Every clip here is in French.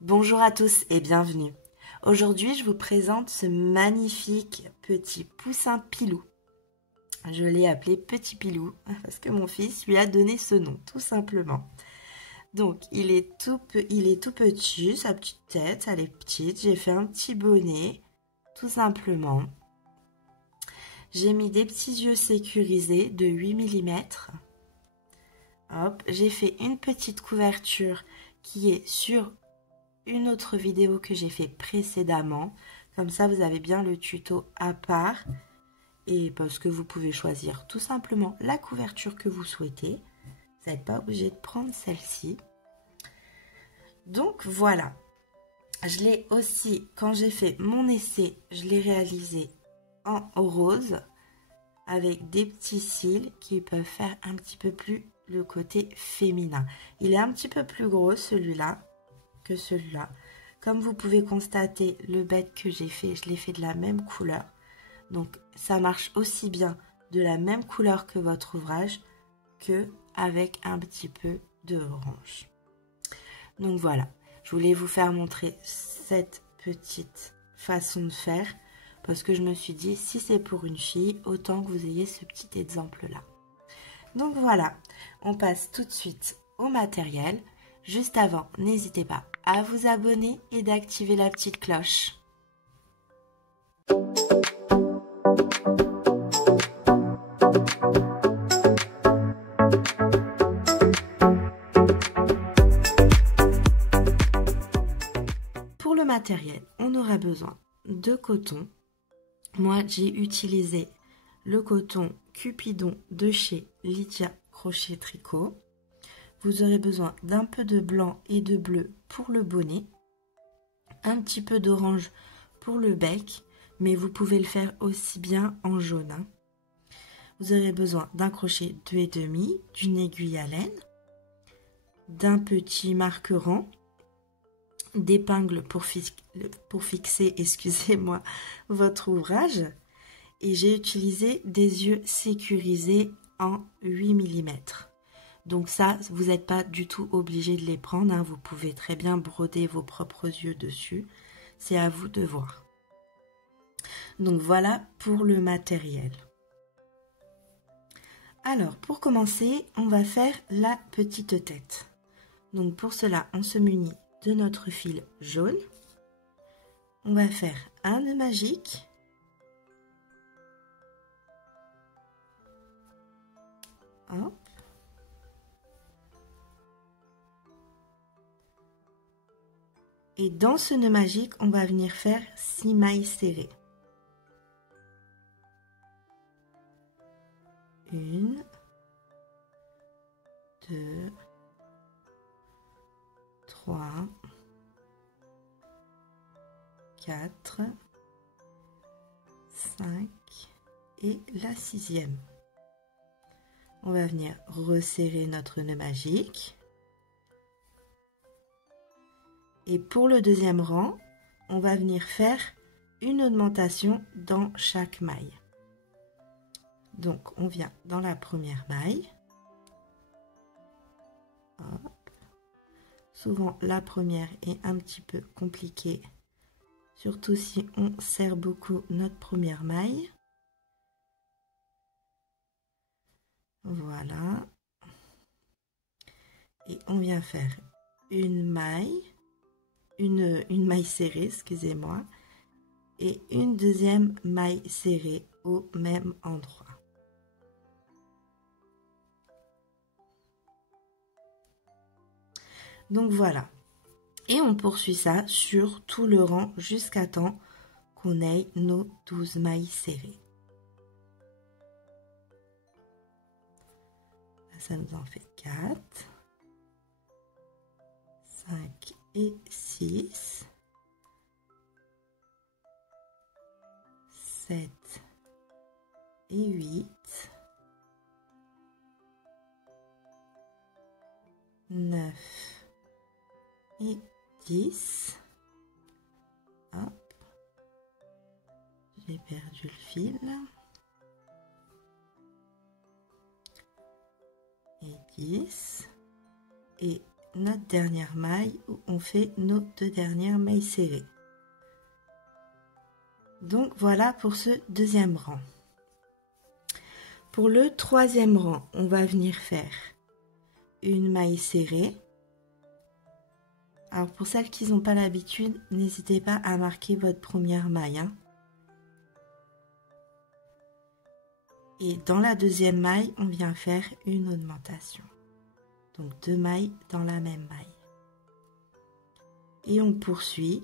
Bonjour à tous et bienvenue. Aujourd'hui, je vous présente ce magnifique petit poussin pilou. Je l'ai appelé Petit Pilou parce que mon fils lui a donné ce nom, tout simplement. Donc, il est tout petit, sa petite tête, elle est petite. J'ai fait un petit bonnet, tout simplement. J'ai mis des petits yeux sécurisés de 8 mm. Hop, j'ai fait une petite couverture qui est sur une autre vidéo que j'ai fait précédemment. Comme ça, vous avez bien le tuto à part. Et parce que vous pouvez choisir tout simplement la couverture que vous souhaitez. Vous n'êtes pas obligé de prendre celle-ci. Donc voilà. Je l'ai aussi, quand j'ai fait mon essai, je l'ai réalisé en rose. Avec des petits cils qui peuvent faire un petit peu plus le côté féminin. Il est un petit peu plus gros celui-là que celui-là. Comme vous pouvez constater, le bec que j'ai fait, je l'ai fait de la même couleur. Donc ça marche aussi bien de la même couleur que votre ouvrage que avec un petit peu de orange. Donc voilà, je voulais vous faire montrer cette petite façon de faire parce que je me suis dit, si c'est pour une fille, autant que vous ayez ce petit exemple-là. Donc voilà, on passe tout de suite au matériel. Juste avant, n'hésitez pas à vous abonner et d'activer la petite cloche. Pour le matériel, on aura besoin de coton. Moi, j'ai utilisé le coton Cupidon de chez Lydia Crochet Tricot. Vous aurez besoin d'un peu de blanc et de bleu pour le bonnet, un petit peu d'orange pour le bec, mais vous pouvez le faire aussi bien en jaune. Vous aurez besoin d'un crochet 2,5, d'une aiguille à laine, d'un petit marqueran, d'épingles pour fixer, excusez-moi, votre ouvrage. Et j'ai utilisé des yeux sécurisés en 8 mm. Donc ça, vous n'êtes pas du tout obligé de les prendre. Vous pouvez très bien broder vos propres yeux dessus. C'est à vous de voir. Donc voilà pour le matériel. Alors, pour commencer, on va faire la petite tête. Donc pour cela, on se munit de notre fil jaune. On va faire un nœud magique. Hop. Et dans ce nœud magique, on va venir faire 6 mailles serrées. 1, 2, 3, 4, 5 et la 6e. On va venir resserrer notre nœud magique. Et pour le deuxième rang, on va venir faire une augmentation dans chaque maille. Donc, on vient dans la première maille. Hop. Souvent, la première est un petit peu compliquée, surtout si on serre beaucoup notre première maille. Voilà. Et on vient faire une maille. Une maille serrée, excusez-moi, et une deuxième maille serrée au même endroit. Donc voilà. Et on poursuit ça sur tout le rang jusqu'à temps qu'on ait nos 12 mailles serrées. Ça nous en fait 4, 5 et 6, 7 et 8, 9 et 10. Hop, j'ai perdu le fil. Et 10 et notre dernière maille où on fait nos 2 dernières mailles serrées. Donc voilà pour ce deuxième rang. Pour le 3e rang, on va venir faire une maille serrée. Alors pour celles qui n'ont pas l'habitude, n'hésitez pas à marquer votre première maille, hein. Et dans la 2e maille, on vient faire une augmentation. Donc 2 mailles dans la même maille. Et on poursuit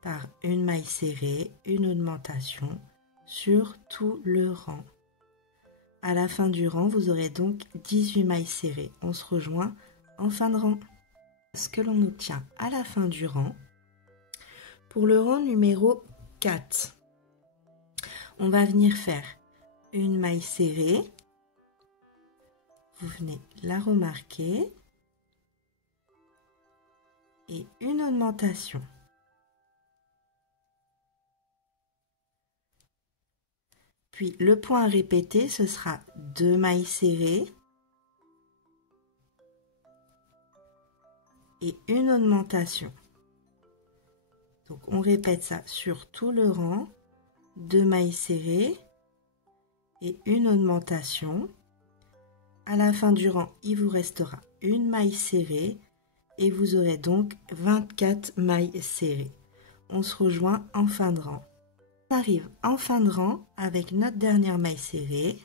par une maille serrée, une augmentation sur tout le rang. À la fin du rang, vous aurez donc 18 mailles serrées. On se rejoint en fin de rang. Ce que l'on obtient à la fin du rang, pour le rang numéro 4, on va venir faire une maille serrée. Vous venez la remarquer et une augmentation. Puis le point à répéter, ce sera 2 mailles serrées et une augmentation. Donc on répète ça sur tout le rang, 2 mailles serrées et une augmentation. À la fin du rang, il vous restera une maille serrée et vous aurez donc 24 mailles serrées. On se rejoint en fin de rang. On arrive en fin de rang avec notre dernière maille serrée.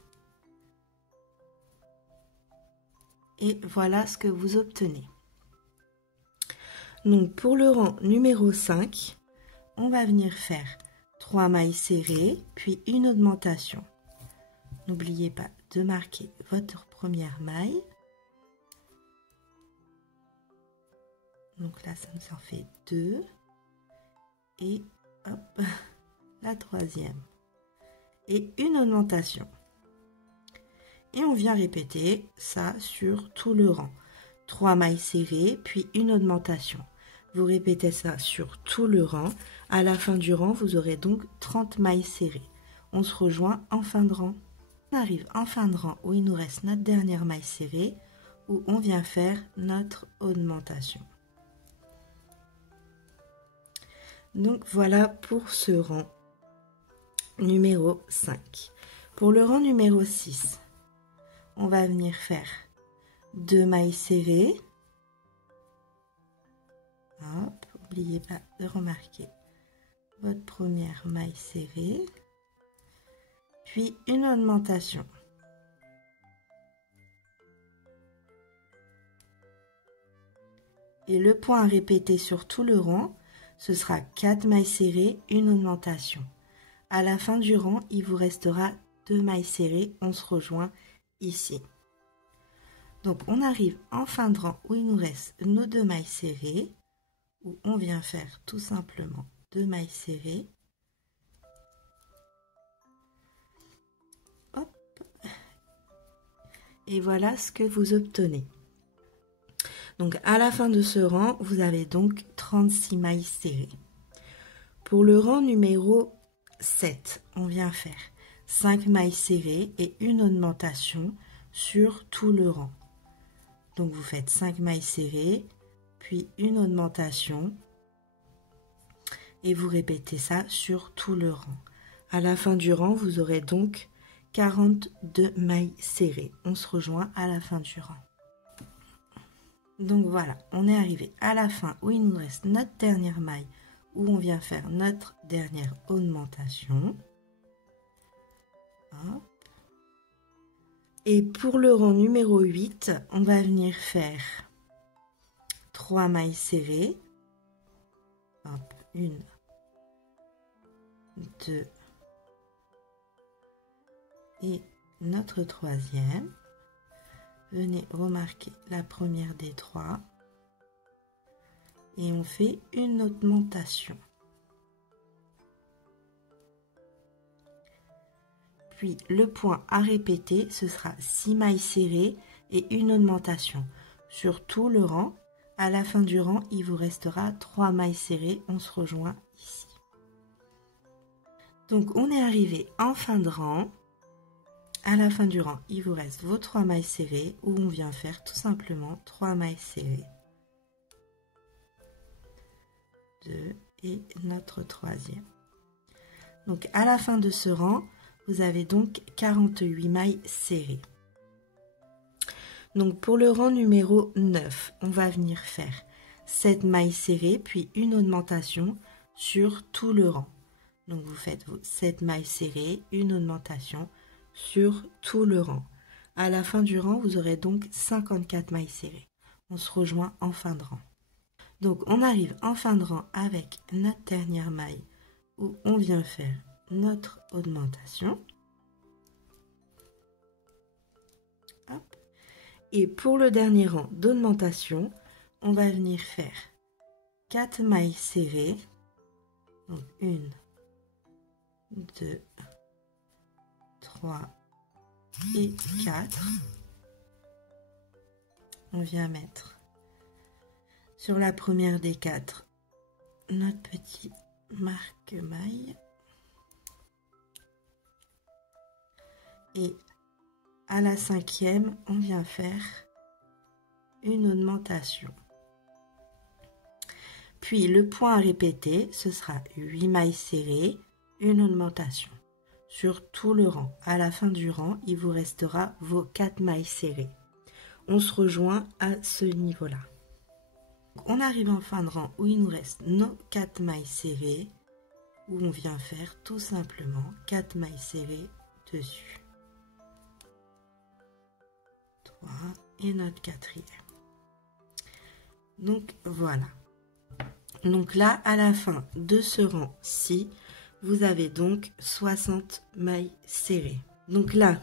Et voilà ce que vous obtenez. Donc pour le rang numéro 5, on va venir faire 3 mailles serrées, puis une augmentation. N'oubliez pas de marquer votre première maille. Donc là, ça nous en fait 2. Et hop, la 3e. Et une augmentation. Et on vient répéter ça sur tout le rang. 3 mailles serrées, puis une augmentation. Vous répétez ça sur tout le rang. À la fin du rang, vous aurez donc 30 mailles serrées. On se rejoint en fin de rang. On arrive en fin de rang où il nous reste notre dernière maille serrée, où on vient faire notre augmentation. Donc voilà pour ce rang numéro 5. Pour le rang numéro 6, on va venir faire 2 mailles serrées. Hop, n'oubliez pas de remarquer votre première maille serrée. Puis une augmentation. Et le point à répéter sur tout le rang, ce sera 4 mailles serrées, une augmentation. À la fin du rang, il vous restera 2 mailles serrées. On se rejoint ici. Donc on arrive en fin de rang où il nous reste nos 2 mailles serrées, où on vient faire tout simplement 2 mailles serrées. Hop. Et voilà ce que vous obtenez. Donc à la fin de ce rang, vous avez donc 36 mailles serrées. Pour le rang numéro 7, on vient faire 5 mailles serrées et une augmentation sur tout le rang. Donc vous faites 5 mailles serrées, puis une augmentation et vous répétez ça sur tout le rang. À la fin du rang, vous aurez donc 42 mailles serrées. On se rejoint à la fin du rang. Donc voilà, on est arrivé à la fin où il nous reste notre dernière maille, où on vient faire notre dernière augmentation. Hop. Et pour le rang numéro 8, on va venir faire 3 mailles serrées. Hop, 1, 2 et notre 3e. Venez remarquer la première des 3 et on fait une augmentation. Puis le point à répéter, ce sera 6 mailles serrées et une augmentation. Sur tout le rang, à la fin du rang, il vous restera 3 mailles serrées. On se rejoint ici. Donc on est arrivé en fin de rang. À la fin du rang, il vous reste vos 3 mailles serrées où on vient faire tout simplement 3 mailles serrées. 2 et notre troisième. Donc à la fin de ce rang, vous avez donc 48 mailles serrées. Donc pour le rang numéro 9, on va venir faire 7 mailles serrées puis une augmentation sur tout le rang. Donc vous faites vos 7 mailles serrées, une augmentation sur tout le rang. À la fin du rang, vous aurez donc 54 mailles serrées. On se rejoint en fin de rang. Donc on arrive en fin de rang avec notre dernière maille où on vient faire notre augmentation. Hop. Et pour le dernier rang d'augmentation, on va venir faire 4 mailles serrées. Donc 1, 2, 3 et 4. On vient mettre sur la première des 4 notre petit marque-maille. Et à la 5e, on vient faire une augmentation. Puis le point à répéter, ce sera 8 mailles serrées, une augmentation sur tout le rang. À la fin du rang, il vous restera vos 4 mailles serrées. On se rejoint à ce niveau-là. On arrive en fin de rang où il nous reste nos 4 mailles serrées, où on vient faire tout simplement 4 mailles serrées dessus. 3 et notre quatrième. Donc voilà. Donc là, à la fin de ce rang-ci, vous avez donc 60 mailles serrées. Donc là,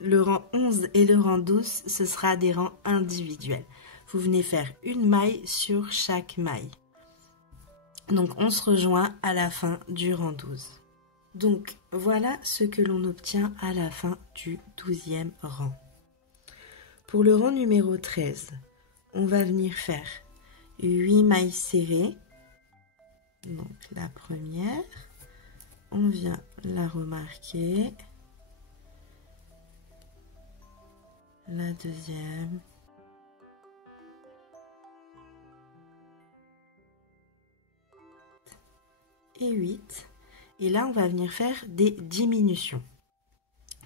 le rang 11 et le rang 12, ce sera des rangs individuels. Vous venez faire une maille sur chaque maille. Donc on se rejoint à la fin du rang 12. Donc voilà ce que l'on obtient à la fin du 12e rang. Pour le rang numéro 13, on va venir faire 8 mailles serrées. Donc la première, on vient la remarquer. La deuxième. Et 8. Et là, on va venir faire des diminutions.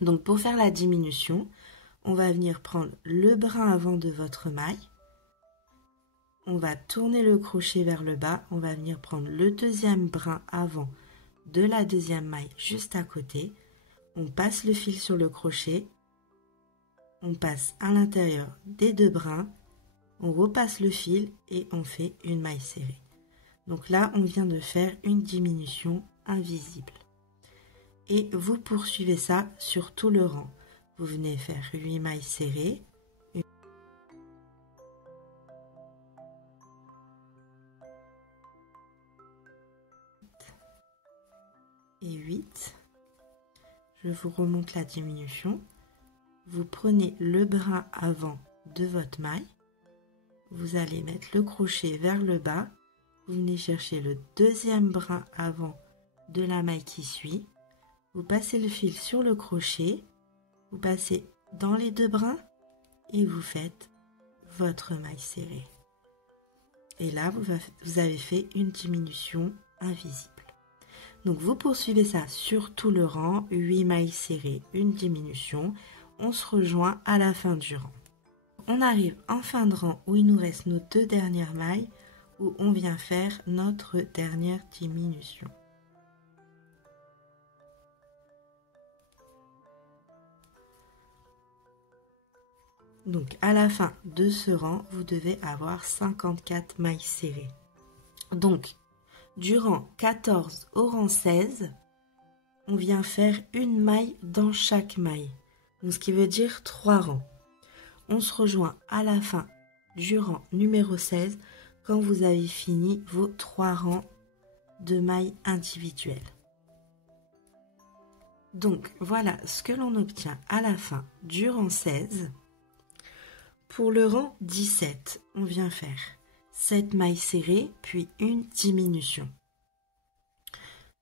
Donc pour faire la diminution, on va venir prendre le brin avant de votre maille. On va tourner le crochet vers le bas. On va venir prendre le deuxième brin avant de la deuxième maille juste à côté. On passe le fil sur le crochet. On passe à l'intérieur des deux brins. On repasse le fil et on fait une maille serrée. Donc là, on vient de faire une diminution invisible. Et vous poursuivez ça sur tout le rang. Vous venez faire 8 mailles serrées. Et 8. Je vous remonte la diminution. Vous prenez le brin avant de votre maille. Vous allez mettre le crochet vers le bas. Vous venez chercher le deuxième brin avant de la maille qui suit. Vous passez le fil sur le crochet. Vous passez dans les deux brins et vous faites votre maille serrée. Et là, vous avez fait une diminution invisible. Donc, vous poursuivez ça sur tout le rang. 8 mailles serrées, une diminution. On se rejoint à la fin du rang. On arrive en fin de rang où il nous reste nos deux dernières mailles où on vient faire notre dernière diminution. Donc à la fin de ce rang, vous devez avoir 54 mailles serrées. Donc du rang 14 au rang 16, on vient faire une maille dans chaque maille. Donc, ce qui veut dire 3 rangs. On se rejoint à la fin du rang numéro 16 quand vous avez fini vos 3 rangs de mailles individuelles. Donc voilà ce que l'on obtient à la fin du rang 16. Pour le rang 17, on vient faire 7 mailles serrées puis une diminution.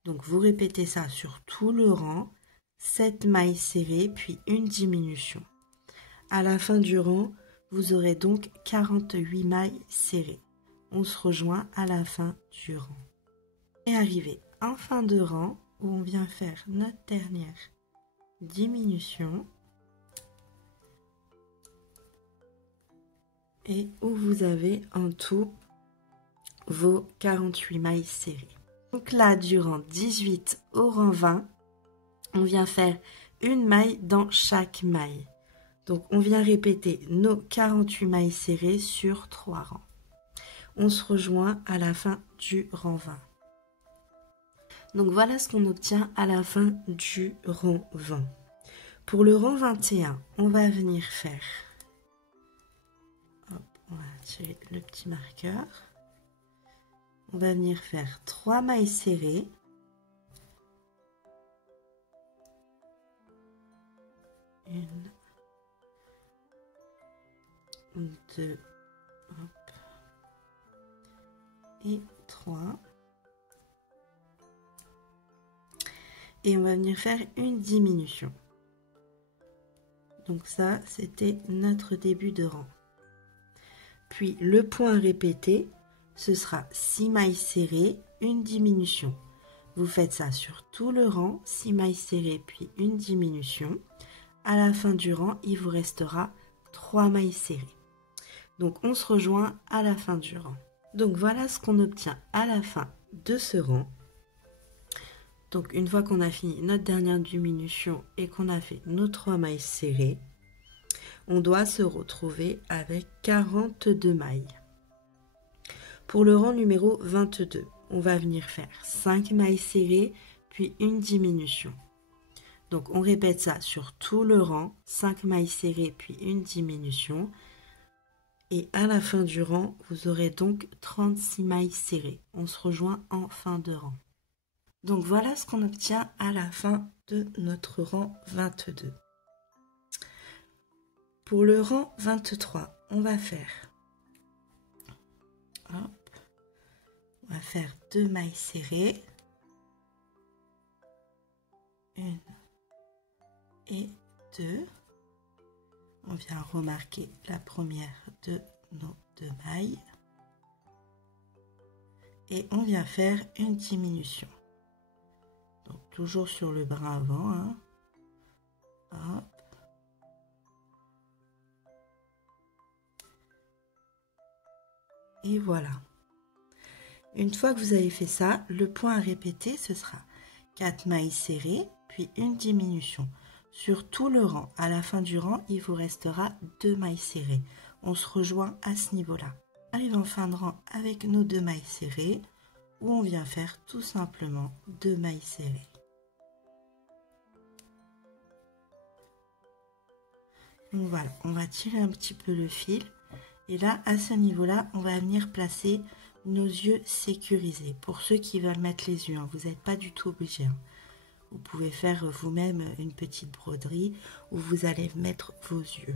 Donc vous répétez ça sur tout le rang, 7 mailles serrées puis une diminution. À la fin du rang, vous aurez donc 48 mailles serrées. On se rejoint à la fin du rang. Et arriver en fin de rang où on vient faire notre dernière diminution et où vous avez en tout vos 48 mailles serrées. Donc là, du rang 18 au rang 20, on vient faire une maille dans chaque maille. Donc on vient répéter nos 48 mailles serrées sur 3 rangs. On se rejoint à la fin du rang 20. Donc voilà ce qu'on obtient à la fin du rang 20. Pour le rang 21, on va venir faire, hop, on va tirer le petit marqueur, on va venir faire 3 mailles serrées, une, 2, hop, et 3. Et on va venir faire une diminution. Donc ça, c'était notre début de rang. Puis le point répété, ce sera 6 mailles serrées, une diminution. Vous faites ça sur tout le rang, 6 mailles serrées, puis une diminution. À la fin du rang, il vous restera 3 mailles serrées. Donc on se rejoint à la fin du rang. Donc voilà ce qu'on obtient à la fin de ce rang. Donc une fois qu'on a fini notre dernière diminution et qu'on a fait nos 3 mailles serrées, on doit se retrouver avec 42 mailles. Pour le rang numéro 22, on va venir faire 5 mailles serrées puis une diminution. Donc on répète ça sur tout le rang, 5 mailles serrées puis une diminution. Et à la fin du rang, vous aurez donc 36 mailles serrées. On se rejoint en fin de rang. Donc voilà ce qu'on obtient à la fin de notre rang 22. Pour le rang 23, on va faire, hop, on va faire 2 mailles serrées, 1 et 2. On vient remarquer la première de nos 2 mailles et on vient faire une diminution. Donc toujours sur le bras avant, hein. Hop. Et voilà. Une fois que vous avez fait ça, le point à répéter, ce sera 4 mailles serrées, puis une diminution. Sur tout le rang, à la fin du rang, il vous restera 2 mailles serrées. On se rejoint à ce niveau-là. Arrive en fin de rang avec nos 2 mailles serrées, où on vient faire tout simplement 2 mailles serrées. Donc voilà, on va tirer un petit peu le fil. Et là, à ce niveau-là, on va venir placer nos yeux sécurisés. Pour ceux qui veulent mettre les yeux, hein, vous n'êtes pas du tout obligé. Hein. Vous pouvez faire vous-même une petite broderie où vous allez mettre vos yeux.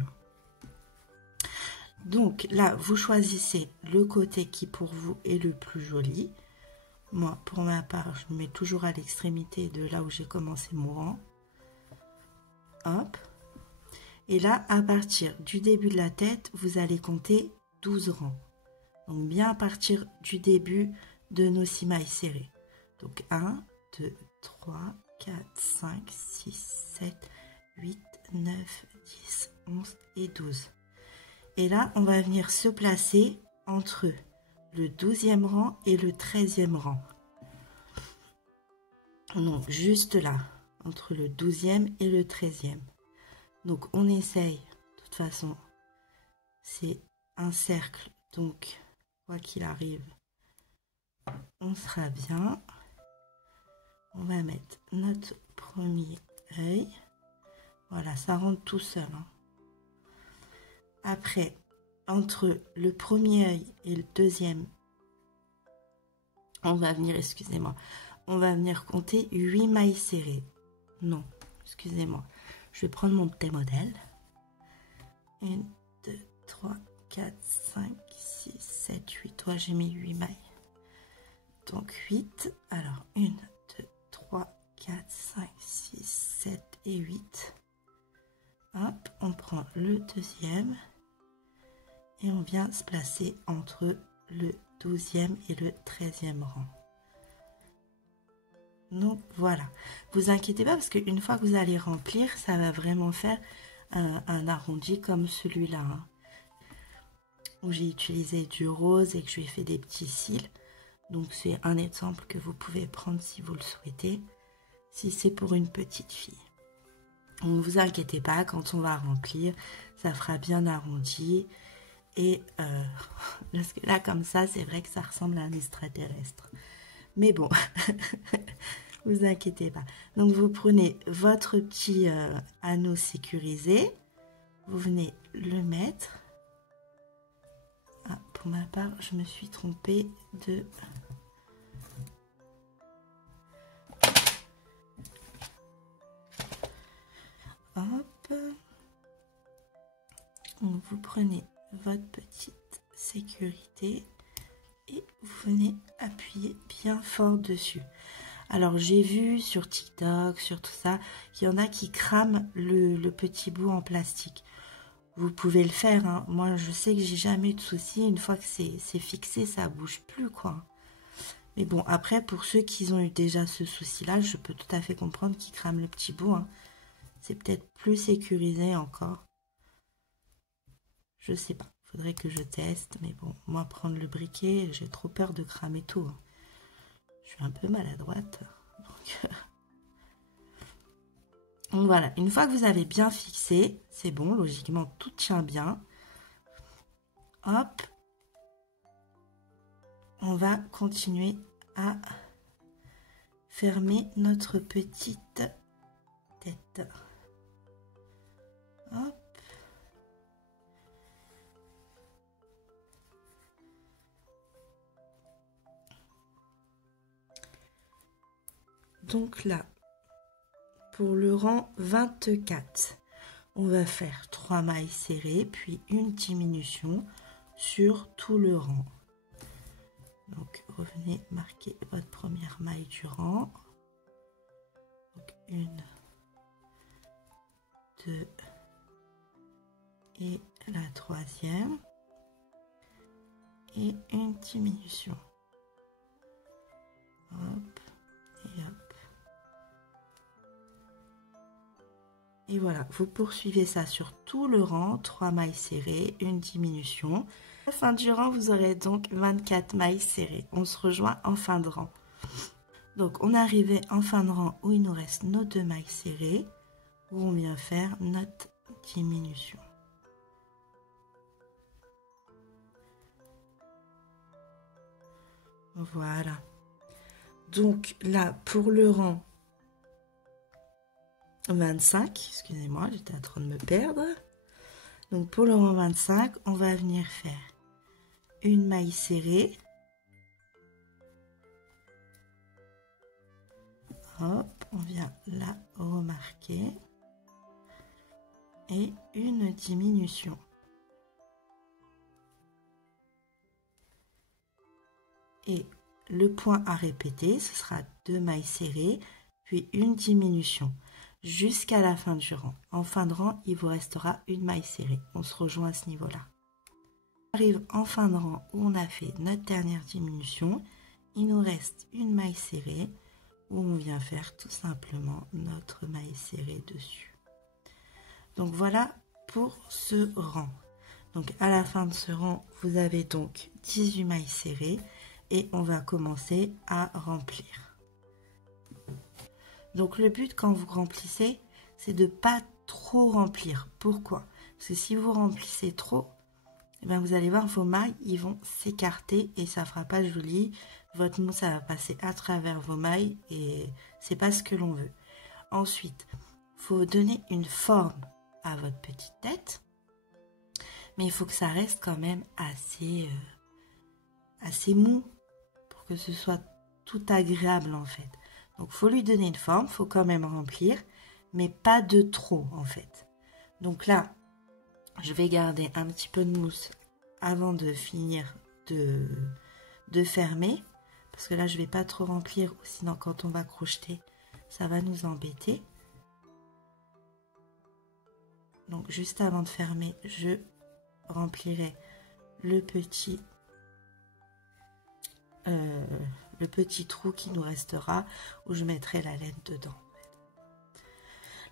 Donc là, vous choisissez le côté qui pour vous est le plus joli. Moi, pour ma part, je me mets toujours à l'extrémité de là où j'ai commencé mon rang. Hop. Et là, à partir du début de la tête, vous allez compter 12 rangs. Donc bien à partir du début de nos 6 mailles serrées. Donc 1, 2, 3, 4, 5, 6, 7, 8, 9, 10, 11 et 12. Et là, on va venir se placer entre le 12e rang et le 13e rang. Donc juste là, entre le 12e et le 13e. Donc on essaye, de toute façon, c'est un cercle, donc quoi qu'il arrive, on sera bien. On va mettre notre premier œil. Voilà, ça rentre tout seul. Hein. Après, entre le premier œil et le deuxième, on va venir, excusez-moi, on va venir compter 8 mailles serrées. Non, excusez-moi. Je vais prendre mon petit modèle. 1, 2, 3, 4, 5, 6, 7, 8. Ouais, j'ai mis 8 mailles. Donc 8. Alors 1, 2, 3, 4, 5, 6, 7 et 8. Hop, on prend le deuxième. Et on vient se placer entre le 12e et le 13e rang. Donc voilà, vous inquiétez pas parce qu'une fois que vous allez remplir, ça va vraiment faire un arrondi comme celui-là, hein, où j'ai utilisé du rose et que je lui ai fait des petits cils. Donc c'est un exemple que vous pouvez prendre si vous le souhaitez, si c'est pour une petite fille. Ne vous inquiétez pas, quand on va remplir, ça fera bien arrondi. Et parce que là, comme ça, c'est vrai que ça ressemble à un extraterrestre. Mais bon, vous inquiétez pas. Donc, vous prenez votre petit anneau sécurisé. Vous venez le mettre. Ah, pour ma part, je me suis trompée de... Hop. Donc, vous prenez votre petite sécurité et vous venez appuyer bien fort dessus. Alors j'ai vu sur TikTok, sur tout ça, qu'il y en a qui crament le petit bout en plastique. Vous pouvez le faire, hein. Moi je sais que j'ai jamais eu de soucis, une fois que c'est fixé, ça bouge plus quoi. Mais bon, après pour ceux qui ont eu déjà ce souci-là, je peux tout à fait comprendre qu'ils crament le petit bout, hein. C'est peut-être plus sécurisé encore. Je sais pas, faudrait que je teste, mais bon, moi prendre le briquet, j'ai trop peur de cramer tout, hein. Je suis un peu maladroite. Donc voilà, une fois que vous avez bien fixé, c'est bon, logiquement tout tient bien. Hop. On va continuer à fermer notre petite tête. Hop. Donc là, pour le rang 24, on va faire 3 mailles serrées, puis une diminution sur tout le rang. Donc, revenez marquer votre première maille du rang. Donc, 1, 2 et la troisième. Et une diminution. Hop et hop. Et voilà, vous poursuivez ça sur tout le rang, 3 mailles serrées, une diminution. À la fin du rang, vous aurez donc 24 mailles serrées. On se rejoint en fin de rang. Donc, on est arrivé en fin de rang où il nous reste nos 2 mailles serrées, où on vient faire notre diminution. Voilà. Donc là, pour le rang 25, excusez-moi, j'étais en train de me perdre. Donc pour le rang 25, on va venir faire une maille serrée. Hop, on vient la remarquer. Et une diminution. Et le point à répéter, ce sera 2 mailles serrées, puis une diminution, jusqu'à la fin du rang. En fin de rang, il vous restera une maille serrée. On se rejoint à ce niveau-là. On arrive en fin de rang où on a fait notre dernière diminution. Il nous reste une maille serrée, où on vient faire tout simplement notre maille serrée dessus. Donc voilà pour ce rang. Donc à la fin de ce rang, vous avez donc 18 mailles serrées et on va commencer à remplir. Donc le but quand vous remplissez, c'est de ne pas trop remplir. Pourquoi? Parce que si vous remplissez trop, eh bien vous allez voir vos mailles, ils vont s'écarter et ça ne fera pas joli. Votre mousse, ça va passer à travers vos mailles et c'est pas ce que l'on veut. Ensuite, il faut donner une forme à votre petite tête. Mais il faut que ça reste quand même assez mou pour que ce soit tout agréable en fait. Donc il faut lui donner une forme, il faut quand même remplir, mais pas de trop en fait. Donc là, je vais garder un petit peu de mousse avant de finir de fermer. Parce que là, je ne vais pas trop remplir, sinon quand on va crocheter, ça va nous embêter. Donc juste avant de fermer, je remplirai le petit le petit trou qui nous restera où je mettrai la laine dedans.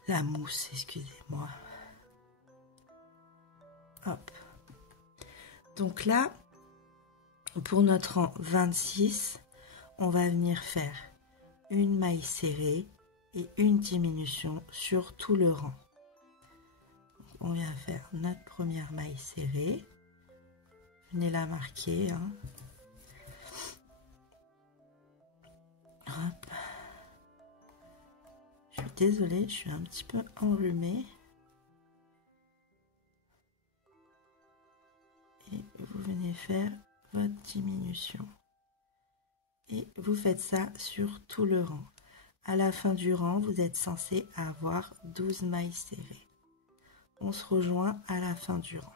La mousse, excusez-moi. Hop. Donc là, pour notre rang 26, on va venir faire une maille serrée et une diminution sur tout le rang. On vient faire notre première maille serrée. Venez la marquer. Hein. Hop. Je suis désolée, je suis un petit peu enrhumée. Et vous venez faire votre diminution. Et vous faites ça sur tout le rang. À la fin du rang, vous êtes censé avoir 12 mailles serrées. On se rejoint à la fin du rang.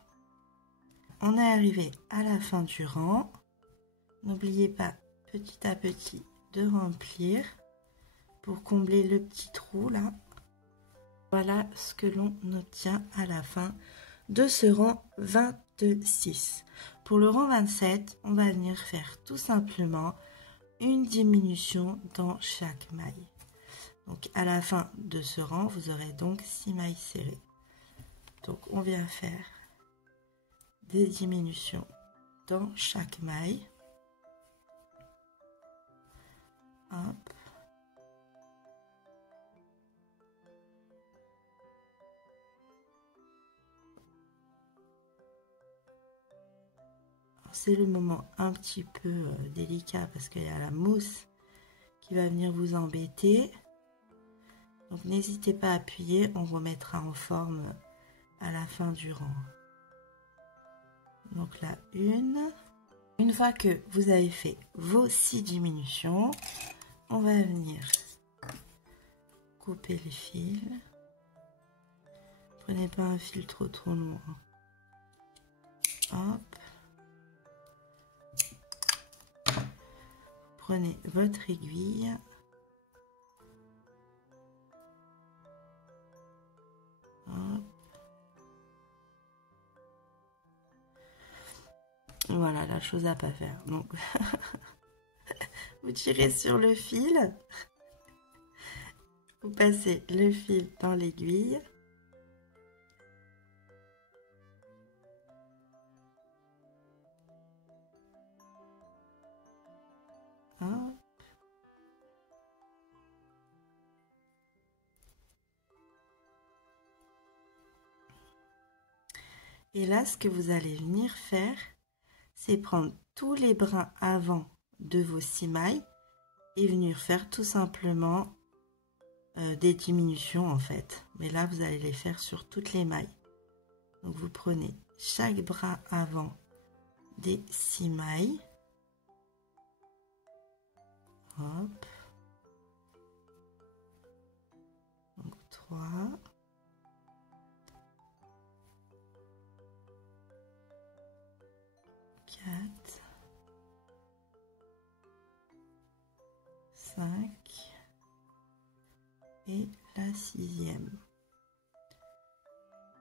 On est arrivé à la fin du rang. N'oubliez pas petit à petit de remplir pour combler le petit trou là. Voilà ce que l'on obtient à la fin de ce rang 26. Pour le rang 27, on va venir faire tout simplement une diminution dans chaque maille. Donc à la fin de ce rang, vous aurez donc 6 mailles serrées. Donc on vient faire des diminutions dans chaque maille. Hop. C'est le moment un petit peu délicat parce qu'il y a la mousse qui va venir vous embêter. Donc n'hésitez pas à appuyer, on remettra en forme à la fin du rang. Donc là, une fois que vous avez fait vos 6 diminutions, on va venir couper les fils. Prenez pas un fil trop long. Hop. Prenez votre aiguille. Hop. Voilà la chose à pas faire. Donc, vous tirez sur le fil. Vous passez le fil dans l'aiguille. Hop. Et là, ce que vous allez venir faire, c'est prendre tous les brins avant de vos 6 mailles et venir faire tout simplement des diminutions en fait. Mais là, vous allez les faire sur toutes les mailles. Donc, vous prenez chaque bras avant des 6 mailles. Hop. Donc, 3. Quatre, 5 et la 6e.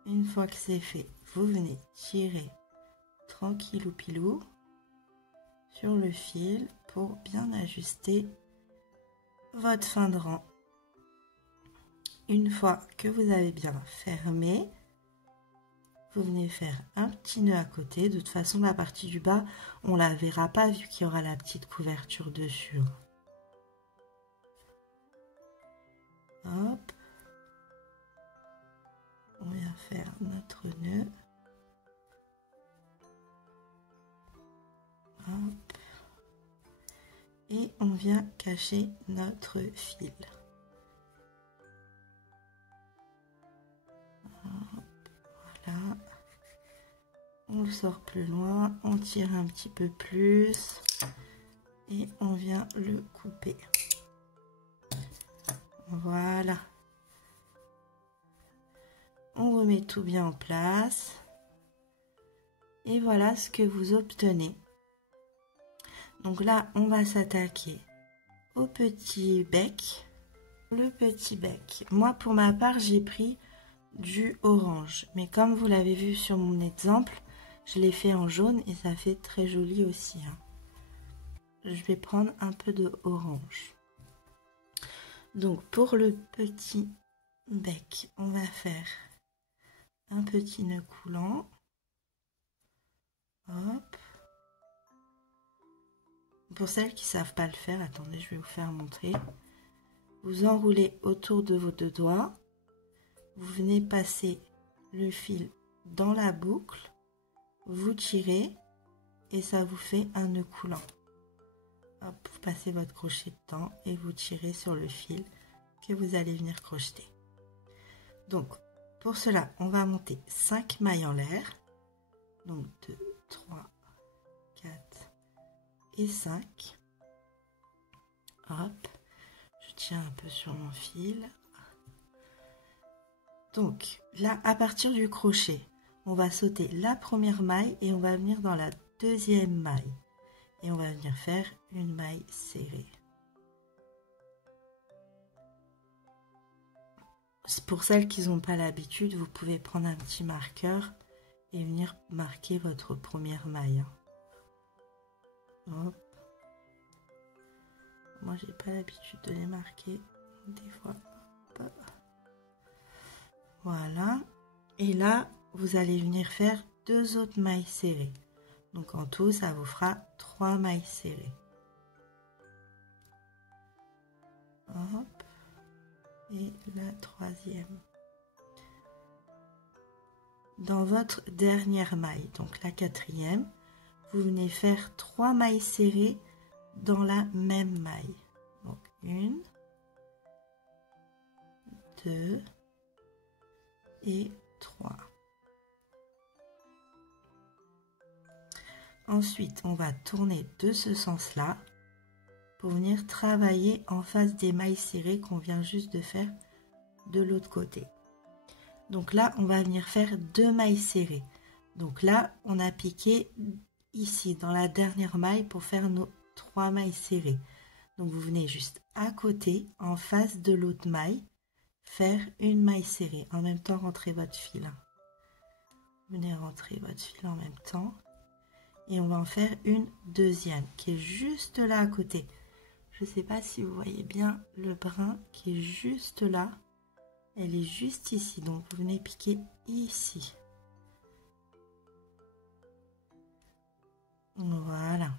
Une fois que c'est fait, vous venez tirer tranquillou pilou sur le fil pour bien ajuster votre fin de rang. Une fois que vous avez bien fermé, vous venez faire un petit nœud à côté. De toute façon, la partie du bas, on la verra pas vu qu'il y aura la petite couverture dessus. Hop. On vient faire notre nœud. Hop. Et on vient cacher notre fil. Hop. Voilà. On le sort plus loin, on tire un petit peu plus et on vient le couper. Voilà. On remet tout bien en place. Et voilà ce que vous obtenez. Donc là, on va s'attaquer au petit bec. Le petit bec. Moi, pour ma part, j'ai pris du orange. Mais comme vous l'avez vu sur mon exemple, je l'ai fait en jaune et ça fait très joli aussi. Hein. je vais prendre un peu de orange. Donc pour le petit bec, on va faire un petit nœud coulant. Hop. Pour celles qui ne savent pas le faire, attendez, je vais vous faire montrer. Vous enroulez autour de vos deux doigts. Vous venez passer le fil dans la boucle. Vous tirez et ça vous fait un nœud coulant. Hop, vous passez votre crochet dedans et vous tirez sur le fil que vous allez venir crocheter. Donc, pour cela, on va monter 5 mailles en l'air. Donc, 2, 3, 4 et 5. Hop, je tiens un peu sur mon fil. Donc, là, à partir du crochet, on va sauter la première maille et on va venir dans la deuxième maille. Et on va venir faire une maille serrée. Pour celles qui n'ont pas l'habitude, vous pouvez prendre un petit marqueur et venir marquer votre première maille. Hop. Moi, j'ai pas l'habitude de les marquer des fois. Hop. Voilà. Et là, vous allez venir faire 2 autres mailles serrées. Donc en tout, ça vous fera 3 mailles serrées. Hop. Et la troisième. Dans votre dernière maille, donc la quatrième, vous venez faire 3 mailles serrées dans la même maille. Donc 1, 2 et 3. Ensuite, on va tourner de ce sens-là pour venir travailler en face des mailles serrées qu'on vient juste de faire de l'autre côté. Donc là, on va venir faire 2 mailles serrées. Donc là, on a piqué ici dans la dernière maille pour faire nos 3 mailles serrées. Donc vous venez juste à côté, en face de l'autre maille, faire une maille serrée. En même temps, rentrez votre fil. Venez rentrer votre fil en même temps. Et on va en faire une deuxième qui est juste là à côté. Je ne sais pas si vous voyez bien le brin qui est juste là. Elle est juste ici. Donc vous venez piquer ici. Voilà.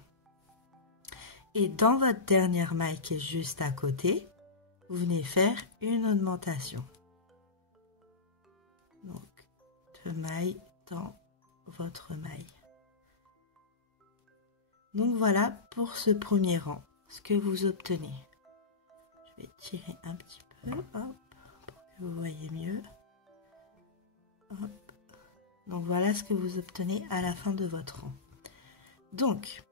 Et dans votre dernière maille qui est juste à côté, vous venez faire une augmentation. Donc 2 mailles dans votre maille. Donc voilà pour ce premier rang, ce que vous obtenez. Je vais tirer un petit peu, hop, pour que vous voyez mieux. Hop. Donc voilà ce que vous obtenez à la fin de votre rang. Donc,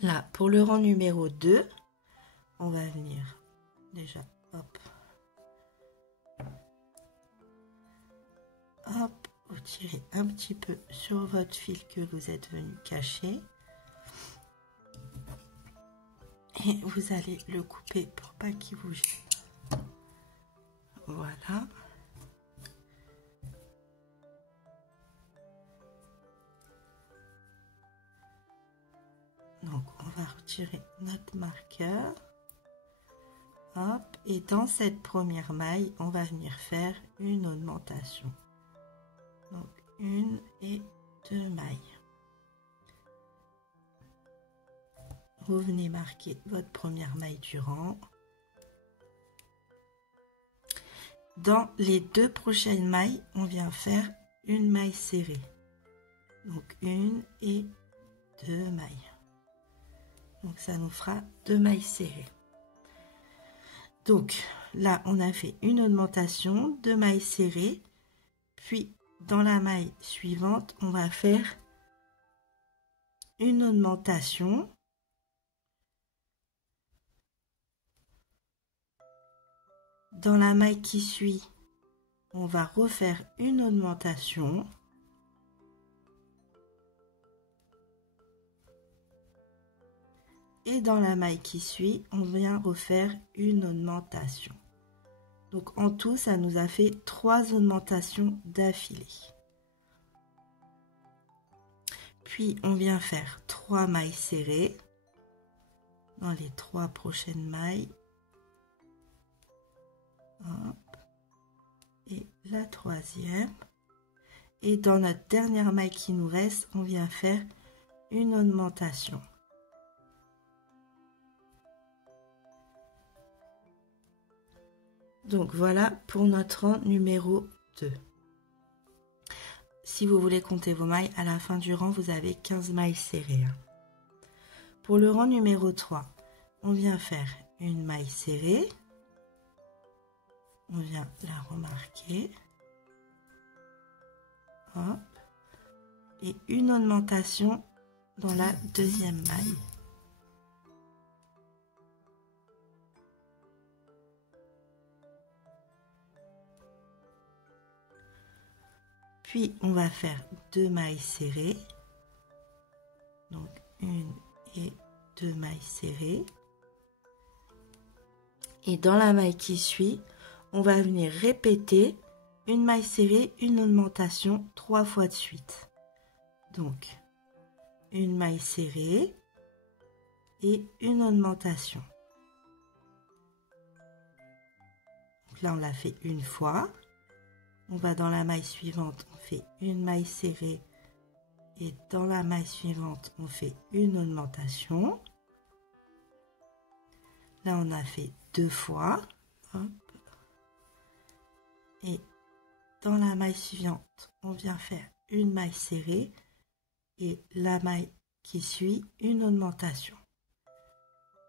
là, pour le rang numéro 2, on va venir déjà, hop. Hop, vous tirez un petit peu sur votre fil que vous êtes venu cacher. Et vous allez le couper pour pas qu'il vous gêne. Voilà. Donc on va retirer notre marqueur. Hop. Et dans cette première maille, on va venir faire une augmentation. Donc 1 et 2 mailles. Vous venez marquer votre première maille du rang. Dans les 2 prochaines mailles, on vient faire une maille serrée. Donc 1 et 2 mailles. Donc ça nous fera 2 mailles serrées. Donc là, on a fait une augmentation, 2 mailles serrées. Puis dans la maille suivante, on va faire une augmentation. Dans la maille qui suit, on va refaire une augmentation. Et dans la maille qui suit, on vient refaire une augmentation. Donc en tout, ça nous a fait 3 augmentations d'affilée. Puis on vient faire 3 mailles serrées. dans les 3 prochaines mailles. Hop. Et la 3e. Et dans notre dernière maille qui nous reste, on vient faire une augmentation. Donc voilà pour notre rang numéro 2. Si vous voulez compter vos mailles, à la fin du rang, vous avez 15 mailles serrées. Pour le rang numéro 3, on vient faire une maille serrée. On vient la remarquer. Hop. Et une augmentation dans la deuxième maille. Puis on va faire 2 mailles serrées. Donc une et 2 mailles serrées. Et dans la maille qui suit, on va venir répéter une maille serrée, une augmentation 3 fois de suite. Donc une maille serrée et une augmentation. Donc là on l'a fait une fois. On va dans la maille suivante, on fait une maille serrée et dans la maille suivante, on fait une augmentation. Là, on a fait 2 fois. Hop. Et dans la maille suivante, on vient faire une maille serrée et la maille qui suit, une augmentation.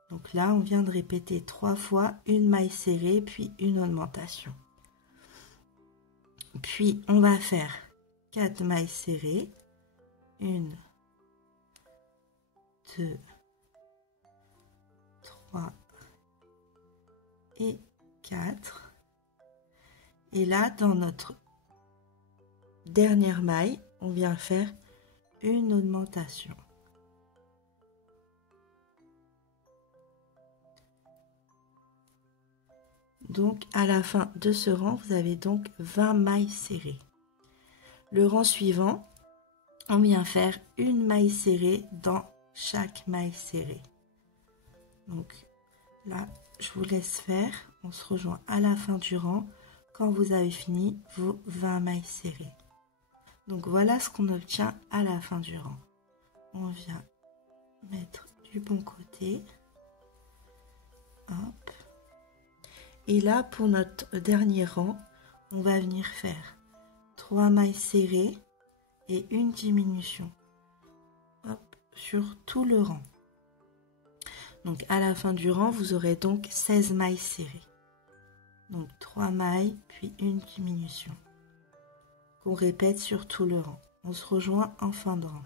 Donc là, on vient de répéter 3 fois une maille serrée puis une augmentation. Puis, on va faire 4 mailles serrées. 1, 2, 3 et 4. Et là, dans notre dernière maille, on vient faire une augmentation. Donc, à la fin de ce rang, vous avez donc 20 mailles serrées. Le rang suivant, on vient faire une maille serrée dans chaque maille serrée. Donc, là, je vous laisse faire. On se rejoint à la fin du rang quand vous avez fini vos 20 mailles serrées. Donc, voilà ce qu'on obtient à la fin du rang. On vient mettre du bon côté. Hop. Et là, pour notre dernier rang, on va venir faire 3 mailles serrées et une diminution. Hop, sur tout le rang. Donc, à la fin du rang, vous aurez donc 16 mailles serrées. Donc, 3 mailles, puis une diminution. Qu'on répète sur tout le rang. On se rejoint en fin de rang.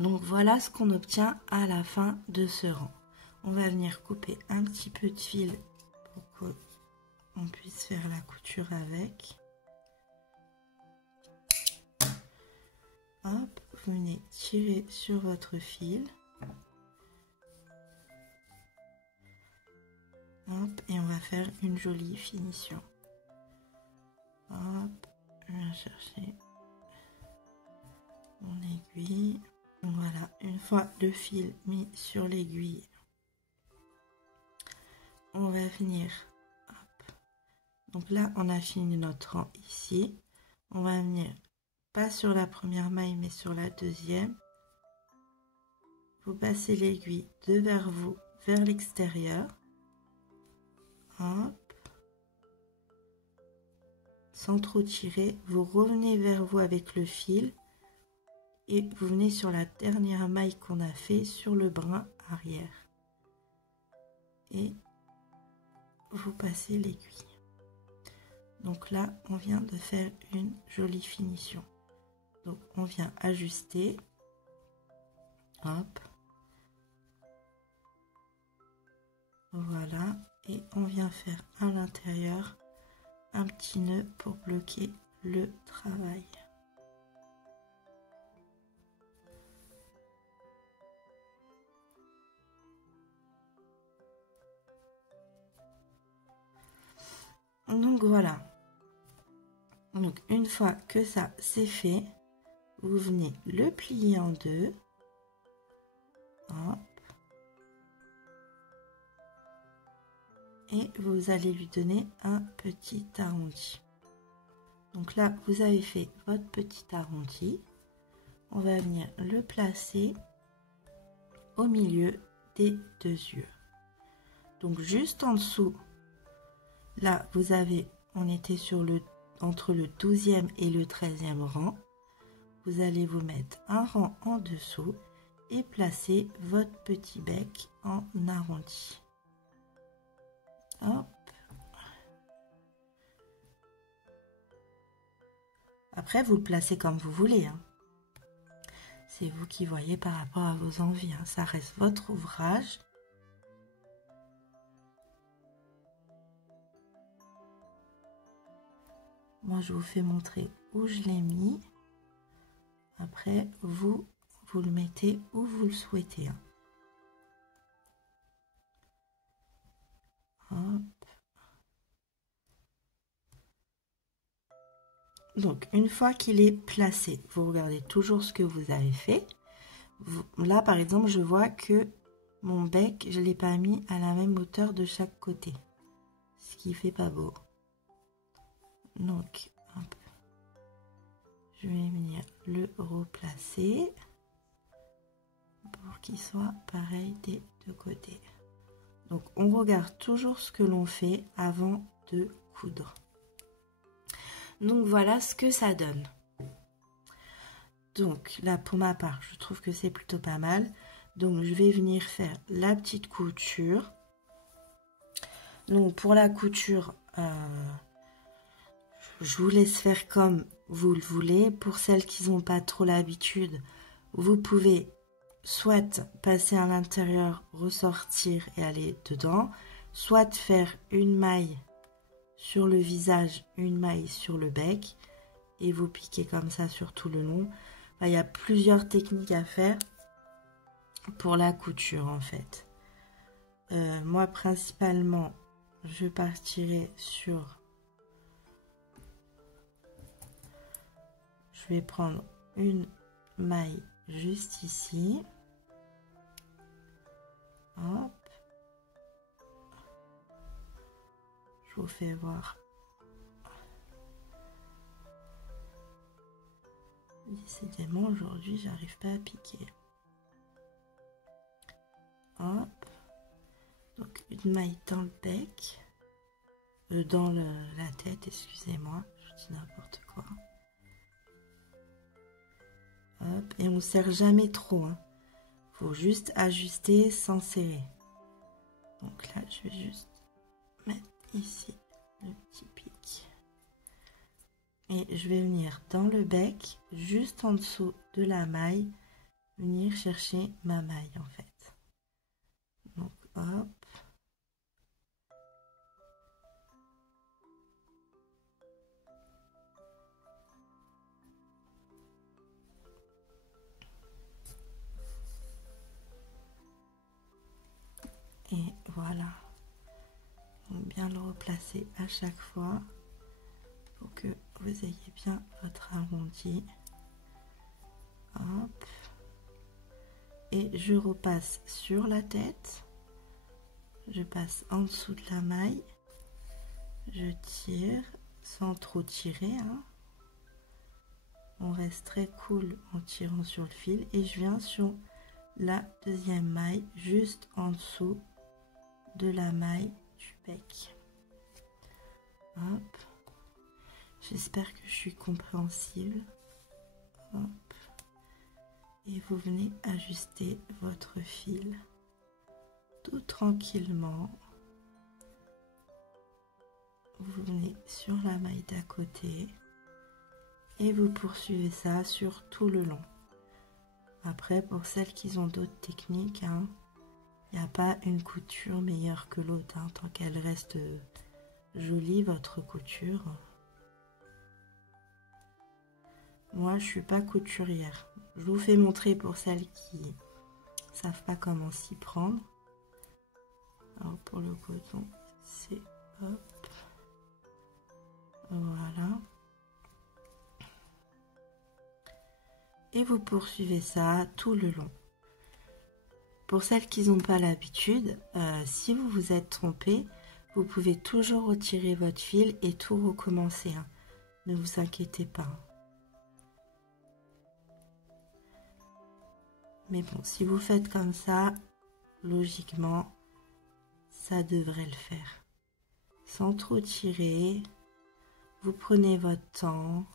Donc, voilà ce qu'on obtient à la fin de ce rang. On va venir couper un petit peu de fil pour qu'on puisse faire la couture avec. Hop, vous venez tirer sur votre fil. Hop, et on va faire une jolie finition. Hop, je viens chercher mon aiguille. Voilà, une fois le fil mis sur l'aiguille, on va venir. Hop. Donc là, on a fini notre rang ici. On va venir pas sur la première maille, mais sur la deuxième. Vous passez l'aiguille vers vous, vers l'extérieur. Hop. Sans trop tirer, vous revenez vers vous avec le fil et vous venez sur la dernière maille qu'on a fait sur le brin arrière. Et vous passez l'aiguille. Donc là, on vient de faire une jolie finition. Donc on vient ajuster. Hop. Voilà. Et on vient faire à l'intérieur un petit nœud pour bloquer le travail. Donc voilà. Donc une fois que ça c'est fait, vous venez le plier en deux. Hop. et vous allez lui donner un petit arrondi. Donc là, vous avez fait votre petit arrondi. On va venir le placer au milieu des deux yeux. Donc juste en dessous, là, vous avez, on était sur entre le 12e et le 13e rang. Vous allez vous mettre un rang en dessous et placer votre petit bec en arrondi. Hop. Après, vous le placez comme vous voulez, hein. C'est vous qui voyez par rapport à vos envies, hein. Ça reste votre ouvrage. Moi, je vous fais montrer où je l'ai mis. Après, vous le mettez où vous le souhaitez, hein. Hop. Donc, une fois qu'il est placé, vous regardez toujours ce que vous avez fait. Là, par exemple, je vois que mon bec, je ne l'ai pas mis à la même hauteur de chaque côté. Ce qui fait pas beau. Donc, hop. Je vais venir le replacer pour qu'il soit pareil des deux côtés. Donc, on regarde toujours ce que l'on fait avant de coudre. Donc, voilà ce que ça donne. Donc, là, pour ma part, je trouve que c'est plutôt pas mal. Donc, je vais venir faire la petite couture. Donc, pour la couture, je vous laisse faire comme vous le voulez. Pour celles qui n'ont pas trop l'habitude, vous pouvez soit passer à l'intérieur, ressortir et aller dedans, soit faire une maille sur le visage, une maille sur le bec et vous piquez comme ça sur tout le long. Enfin, il y a plusieurs techniques à faire pour la couture en fait. Moi principalement, je partirai sur... Je vais prendre une maille juste ici. Hop. Je vous fais voir. Décidément, aujourd'hui, j'arrive pas à piquer. Hop. Donc, une maille dans le bec. Dans la tête, excusez-moi. Je dis n'importe quoi. Hop. Et on ne serre jamais trop, hein. Faut juste ajuster sans serrer. Donc là, je vais juste mettre ici le petit pic. Et je vais venir dans le bec, juste en dessous de la maille, venir chercher ma maille en fait. Donc hop. Et voilà. Donc bien le replacer à chaque fois pour que vous ayez bien votre arrondi. Hop. Et je repasse sur la tête. Je passe en dessous de la maille. Je tire sans trop tirer, hein. On reste très cool en tirant sur le fil. Et je viens sur la deuxième maille juste en dessous de la maille du bec. Hop. J'espère que je suis compréhensible. Hop. Et vous venez ajuster votre fil tout tranquillement. Vous venez sur la maille d'à côté et vous poursuivez ça sur tout le long. Après, pour celles qui ont d'autres techniques, hein, il n'y a pas une couture meilleure que l'autre, hein, tant qu'elle reste jolie, votre couture. Moi, je suis pas couturière. Je vous fais montrer pour celles qui savent pas comment s'y prendre. Alors, pour le coton, c'est hop. Voilà. Et vous poursuivez ça tout le long. Pour celles qui n'ont pas l'habitude, si vous vous êtes trompé, Vous pouvez toujours retirer votre fil et tout recommencer, hein. Ne vous inquiétez pas. Mais bon, si vous faites comme ça, logiquement, ça devrait le faire. Sans trop tirer, vous prenez votre temps.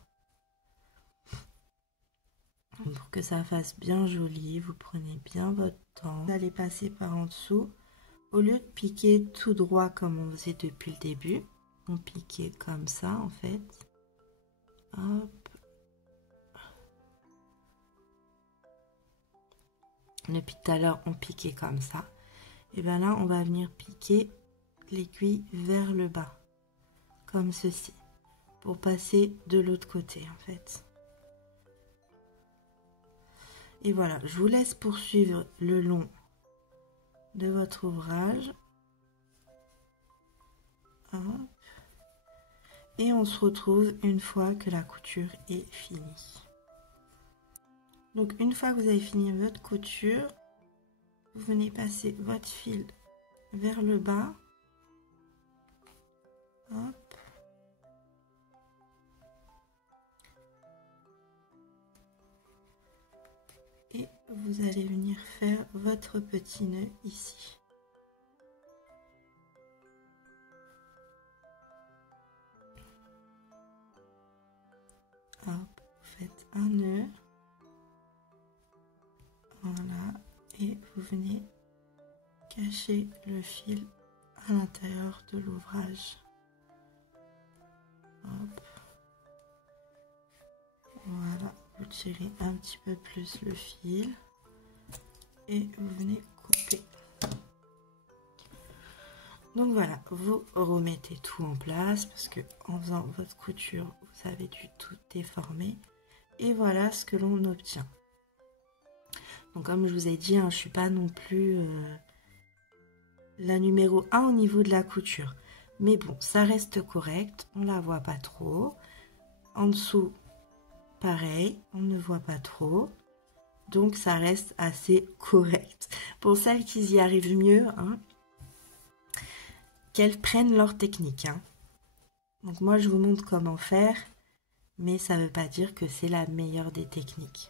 Pour que ça fasse bien joli, vous prenez bien votre temps. Vous allez passer par en dessous. Au lieu de piquer tout droit comme on faisait depuis le début, on piquait comme ça en fait. Hop. Depuis tout à l'heure, on piquait comme ça. Et bien là, on va venir piquer l'aiguille vers le bas, comme ceci, pour passer de l'autre côté en fait. Et voilà, je vous laisse poursuivre le long de votre ouvrage. Hop. Et on se retrouve une fois que la couture est finie. Donc une fois que vous avez fini votre couture, vous venez passer votre fil vers le bas. Hop. Et vous allez venir faire votre petit nœud ici. Hop, vous faites un nœud. Voilà, et vous venez cacher le fil à l'intérieur de l'ouvrage. Hop. Voilà, vous tirez un petit peu plus le fil et vous venez couper. Donc voilà, vous remettez tout en place parce que en faisant votre couture, vous avez dû tout déformer. Et voilà ce que l'on obtient. Donc comme je vous ai dit, hein, je ne suis pas non plus la numéro 1 au niveau de la couture. Mais bon, ça reste correct, on ne la voit pas trop. En dessous, pareil, on ne voit pas trop. Donc ça reste assez correct. Pour celles qui y arrivent mieux, hein, qu'elles prennent leur technique. Hein. Donc moi je vous montre comment faire, mais ça ne veut pas dire que c'est la meilleure des techniques.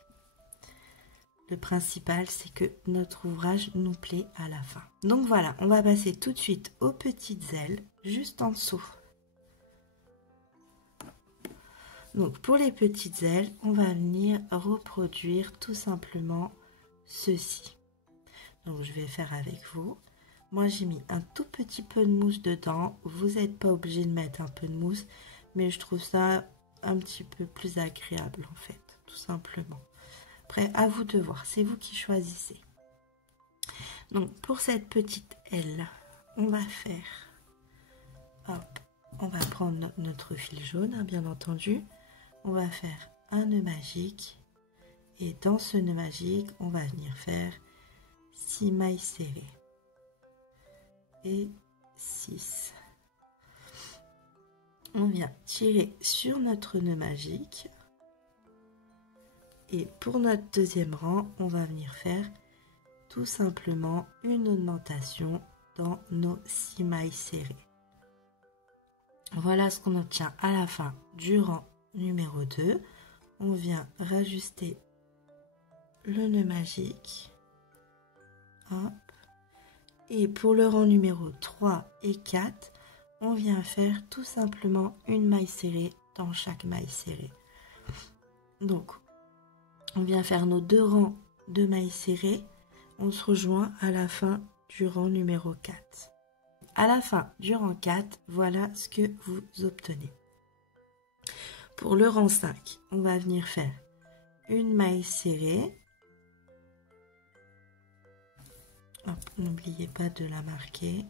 Le principal, c'est que notre ouvrage nous plaît à la fin. Donc voilà, on va passer tout de suite aux petites ailes, juste en dessous. Donc pour les petites ailes, on va venir reproduire tout simplement ceci. Donc je vais faire avec vous. Moi j'ai mis un tout petit peu de mousse dedans. Vous n'êtes pas obligé de mettre un peu de mousse, mais je trouve ça un petit peu plus agréable en fait, tout simplement. Après, à vous de voir, c'est vous qui choisissez. Donc, pour cette petite aile, on va faire, hop, on va prendre notre fil jaune, hein, bien entendu. On va faire un nœud magique. Et dans ce nœud magique, on va venir faire 6 mailles serrées. Et 6. On vient tirer sur notre nœud magique. Et pour notre deuxième rang, on va venir faire tout simplement une augmentation dans nos 6 mailles serrées. Voilà ce qu'on obtient à la fin du rang numéro 2. On vient rajuster le nœud magique. Hop. Et pour le rang numéro 3 et 4, on vient faire tout simplement une maille serrée dans chaque maille serrée. Donc, on vient faire nos 2 rangs de mailles serrées. On se rejoint à la fin du rang numéro 4. À la fin du rang 4, voilà ce que vous obtenez. Pour le rang 5, on va venir faire une maille serrée. N'oubliez pas de la marquer.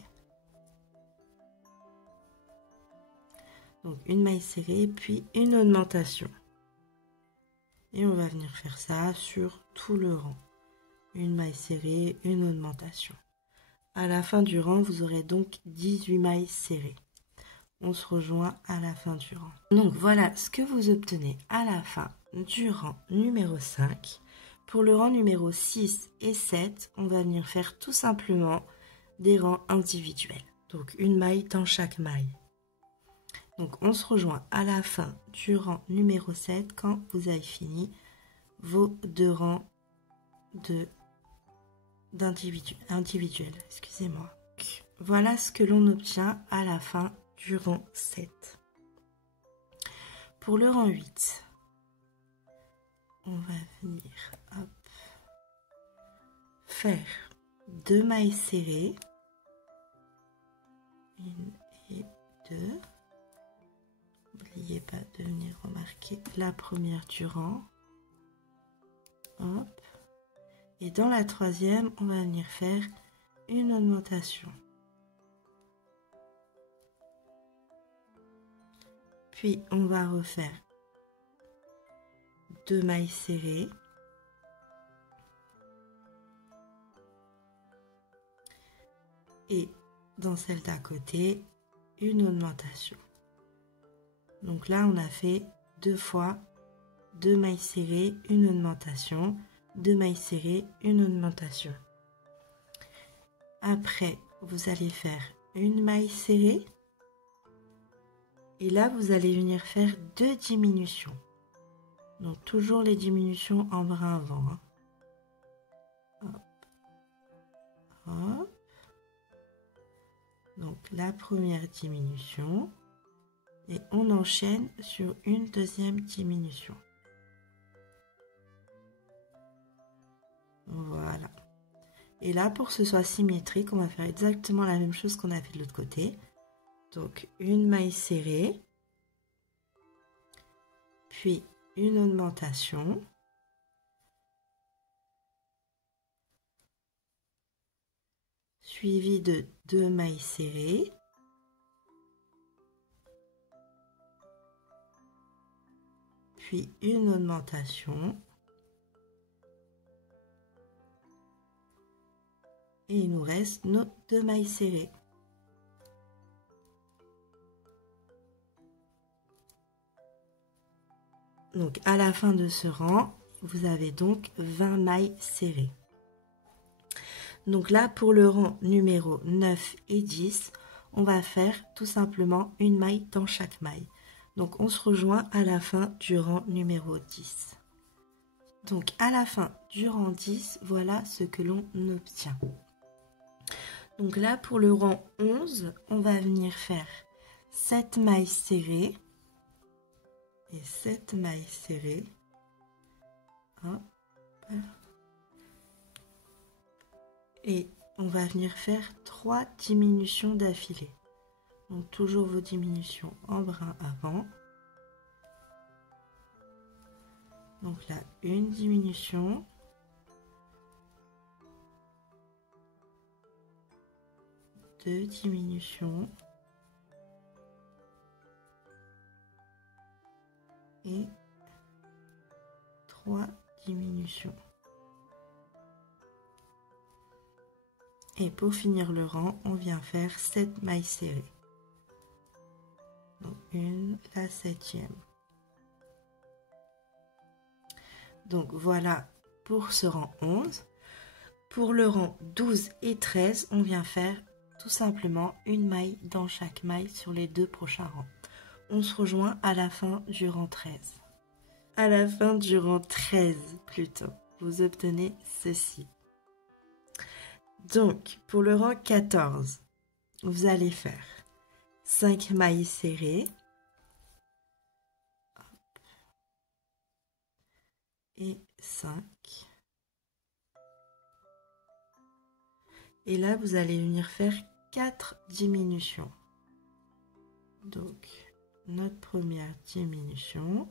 Donc une maille serrée, puis une augmentation. Et on va venir faire ça sur tout le rang. Une maille serrée, une augmentation. À la fin du rang, vous aurez donc 18 mailles serrées. On se rejoint à la fin du rang. Donc voilà ce que vous obtenez à la fin du rang numéro 5. Pour le rang numéro 6 et 7, on va venir faire tout simplement des rangs individuels. Donc une maille dans chaque maille. Donc on se rejoint à la fin du rang numéro 7 quand vous avez fini vos 2 rangs individuels. Excusez-moi. Voilà ce que l'on obtient à la fin du rang 7. Pour le rang 8, on va venir faire 2 mailles serrées. 1 et 2. N'oubliez pas de venir remarquer la première du rang. Hop. Et dans la troisième, on va venir faire une augmentation. Puis on va refaire 2 mailles serrées. Et dans celle d'à côté, une augmentation. Donc là, on a fait 2 fois 2 mailles serrées, une augmentation, 2 mailles serrées, une augmentation. Après, vous allez faire une maille serrée. Et là, vous allez venir faire 2 diminutions. Donc toujours les diminutions en bras avant. Hein. Hop. Hop. Donc la première diminution. Et on enchaîne sur une deuxième diminution. Voilà. Et là, pour que ce soit symétrique, on va faire exactement la même chose qu'on a fait de l'autre côté. Donc, une maille serrée. Puis, une augmentation. Suivi de 2 mailles serrées. Puis une augmentation. Et il nous reste nos 2 mailles serrées. Donc à la fin de ce rang, vous avez donc 20 mailles serrées. Donc là, pour le rang numéro 9 et 10, on va faire tout simplement une maille dans chaque maille. Donc on se rejoint à la fin du rang numéro 10. Donc à la fin du rang 10, voilà ce que l'on obtient. Donc là pour le rang 11, on va venir faire 7 mailles serrées et 7 mailles serrées. Hop. Et on va venir faire 3 diminutions d'affilée. Donc toujours vos diminutions en brin avant. Donc là, une diminution. Deux diminutions. Et 3 diminutions. Et pour finir le rang, on vient faire 7 mailles serrées. Donc une, la 7e. Donc voilà pour ce rang 11. Pour le rang 12 et 13, on vient faire tout simplement une maille dans chaque maille sur les 2 prochains rangs. On se rejoint à la fin du rang 13. À la fin du rang 13 plutôt, vous obtenez ceci. Donc pour le rang 14, vous allez faire 5 mailles serrées. Et 5. Et là, vous allez venir faire 4 diminutions. Donc, notre première diminution.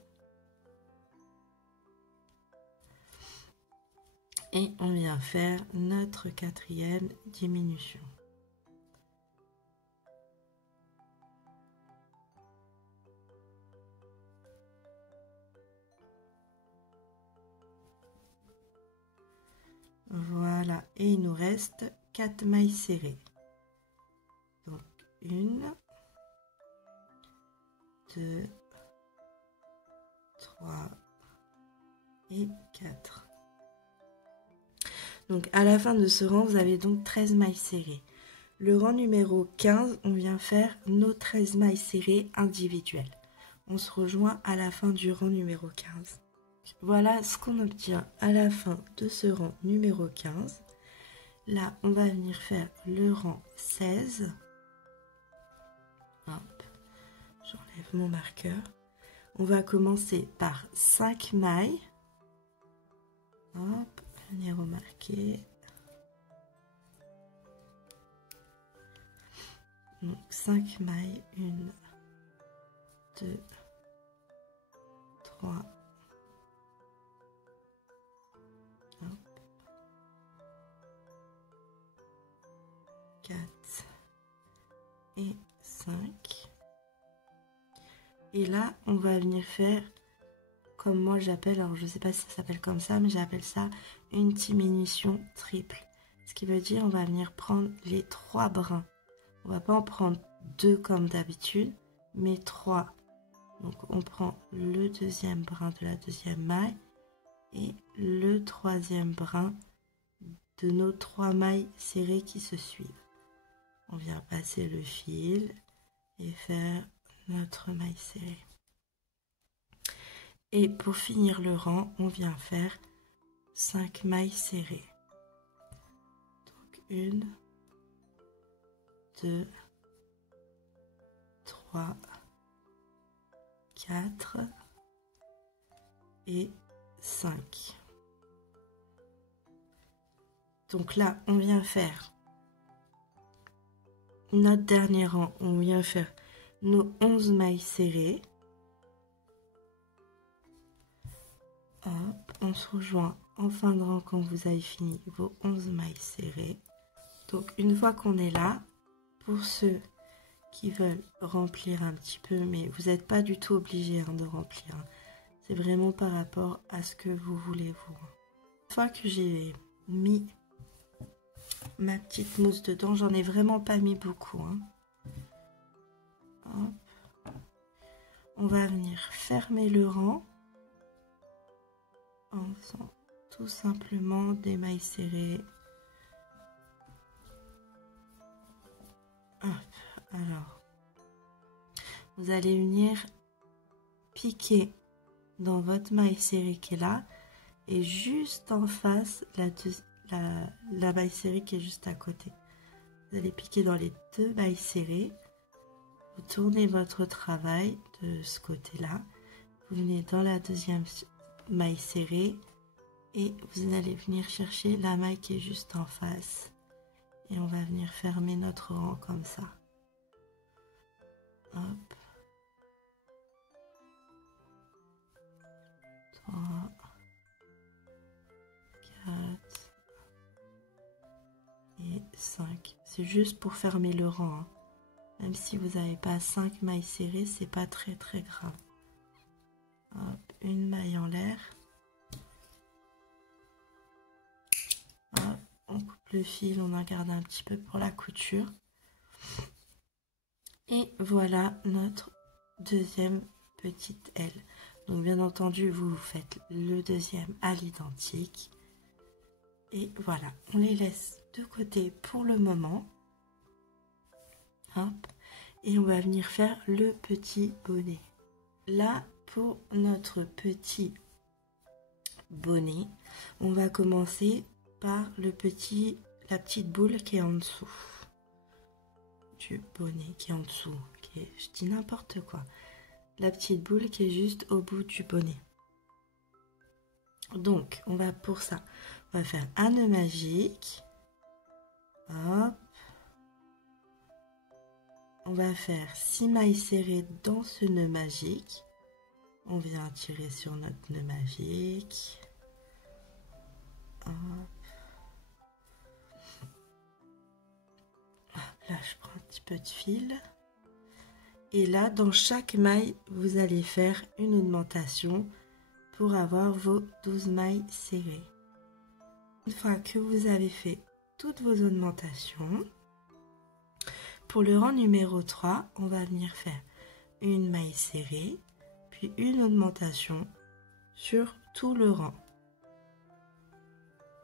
Et on vient faire notre 4e diminution. Voilà, et il nous reste 4 mailles serrées. Donc 1, 2, 3 et 4. Donc à la fin de ce rang, vous avez donc 13 mailles serrées. Le rang numéro 15, on vient faire nos 13 mailles serrées individuelles. On se rejoint à la fin du rang numéro 15. Voilà ce qu'on obtient à la fin de ce rang numéro 15. Là, on va venir faire le rang 16. Hop, j'enlève mon marqueur. On va commencer par 5 mailles. Hop, venir remarquer. Donc 5 mailles, 1, 2, 3, hop, 4 et 5. Et là, on va venir faire, comme moi j'appelle, alors je ne sais pas si ça s'appelle comme ça, mais j'appelle ça une diminution triple. Ce qui veut dire on va venir prendre les 3 brins. On va pas en prendre 2 comme d'habitude, mais 3. Donc on prend le deuxième brin de la deuxième maille et le troisième brin de nos 3 mailles serrées qui se suivent. On vient passer le fil et faire notre maille serrée. Et pour finir le rang, on vient faire 5 mailles serrées. Donc 1, 2, 3, 4 et 5. Donc là, on vient faire notre dernier rang, on vient faire nos 11 mailles serrées. Hop, on se rejoint en fin de rang quand vous avez fini vos 11 mailles serrées. Donc une fois qu'on est là, pour ceux qui veulent remplir un petit peu, mais vous n'êtes pas du tout obligé de remplir. C'est vraiment par rapport à ce que vous voulez vous. Une fois que j'ai mis ma petite mousse dedans, j'en ai vraiment pas mis beaucoup. Hop. On va venir fermer le rang en faisant tout simplement des mailles serrées. Hop. Alors, vous allez venir piquer dans votre maille serrée qui est là et juste en face la maille serrée qui est juste à côté. Vous allez piquer dans les 2 mailles serrées. Vous tournez votre travail de ce côté-là. Vous venez dans la deuxième maille serrée et vous allez venir chercher la maille qui est juste en face. Et on va venir fermer notre rang comme ça. Hop. 3, 4 et 5. C'est juste pour fermer le rang. Même si vous n'avez pas 5 mailles serrées, c'est pas très grave. Hop, une maille en l'air. Hop, on coupe le fil, on en garde un petit peu pour la couture. Et voilà notre deuxième petite aile. Donc bien entendu, vous faites le deuxième à l'identique. Et voilà, on les laisse de côté pour le moment. Hop. Et on va venir faire le petit bonnet. Là, pour notre petit bonnet, on va commencer par la petite boule qui est en dessous du bonnet, qui est en dessous, je dis n'importe quoi, la petite boule qui est juste au bout du bonnet. Donc on va pour ça, on va faire un nœud magique, hop, on va faire 6 mailles serrées dans ce nœud magique, on vient tirer sur notre nœud magique, hop. Là, je prends un petit peu de fil. Et là, dans chaque maille, vous allez faire une augmentation pour avoir vos 12 mailles serrées. Une fois que vous avez fait toutes vos augmentations, pour le rang numéro 3, on va venir faire une maille serrée, puis une augmentation sur tout le rang.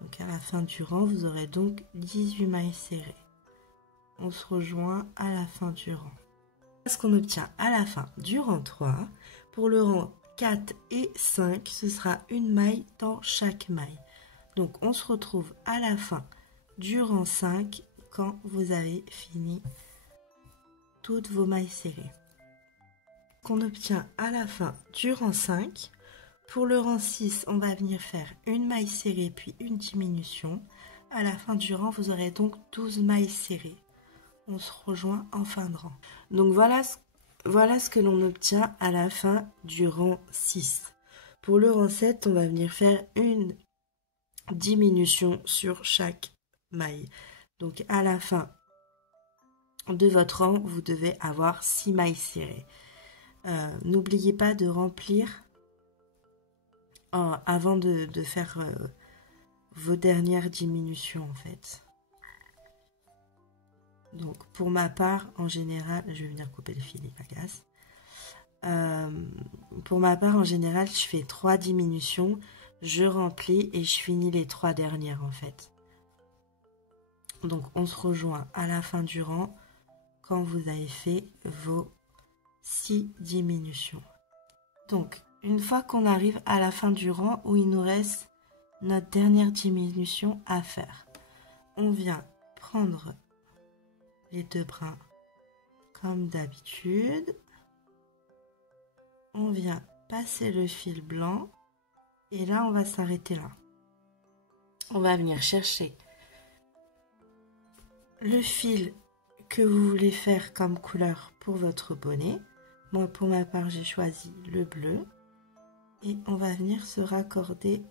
Donc à la fin du rang, vous aurez donc 18 mailles serrées. on se rejoint à la fin du rang. Ce qu'on obtient à la fin du rang 3, pour le rang 4 et 5, ce sera une maille dans chaque maille. Donc on se retrouve à la fin du rang 5 quand vous avez fini toutes vos mailles serrées. Qu'on obtient à la fin du rang 5. Pour le rang 6, on va venir faire une maille serrée puis une diminution. À la fin du rang, vous aurez donc 12 mailles serrées. On se rejoint en fin de rang. Donc voilà ce que l'on obtient à la fin du rang 6. Pour le rang 7, on va venir faire une diminution sur chaque maille. Donc à la fin de votre rang, vous devez avoir 6 mailles serrées. N'oubliez pas de remplir avant de faire vos dernières diminutions en fait. Donc pour ma part, en général, je vais venir couper le fil, il m'agace. Pour ma part, en général, je fais 3 diminutions, je remplis et je finis les 3 dernières en fait. Donc on se rejoint à la fin du rang quand vous avez fait vos 6 diminutions. Donc une fois qu'on arrive à la fin du rang où il nous reste notre dernière diminution à faire, on vient prendre les 2 brins comme d'habitude, on vient passer le fil blanc et là on va s'arrêter là. On va venir chercher le fil que vous voulez faire comme couleur pour votre bonnet. Moi pour ma part j'ai choisi le bleu et on va venir se raccorder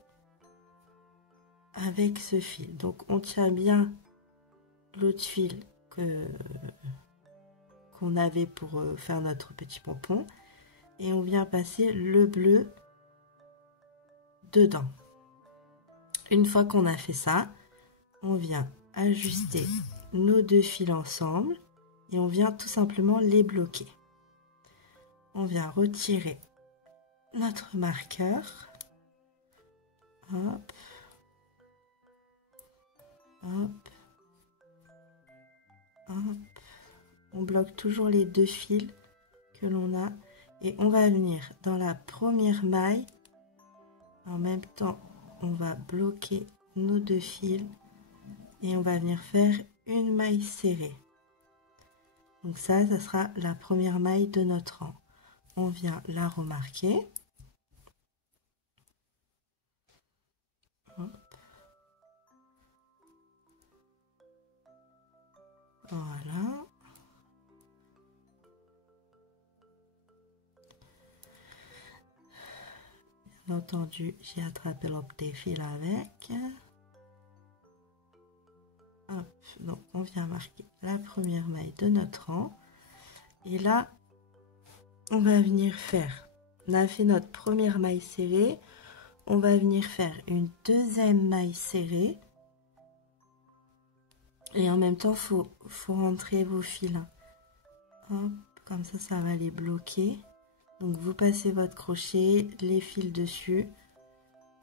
avec ce fil. Donc on tient bien l'autre fil qu'on avait pour faire notre petit pompon et on vient passer le bleu dedans. Une fois qu'on a fait ça, on vient ajuster nos 2 fils ensemble et on vient tout simplement les bloquer. On vient retirer notre marqueur. Hop. Hop. Hop. On bloque toujours les 2 fils que l'on a et on va venir dans la première maille. En même temps, on va bloquer nos 2 fils et on va venir faire une maille serrée. Donc ça sera la première maille de notre rang. On vient la remarquer. Hop. Voilà. Bien entendu, j'ai attrapé le petit fil avec. Hop. Donc on vient marquer la première maille de notre rang. Et là, on va venir faire, on a fait notre première maille serrée, on va venir faire une deuxième maille serrée et en même temps faut rentrer vos fils. Hop, comme ça va les bloquer. Donc vous passez votre crochet, les fils dessus,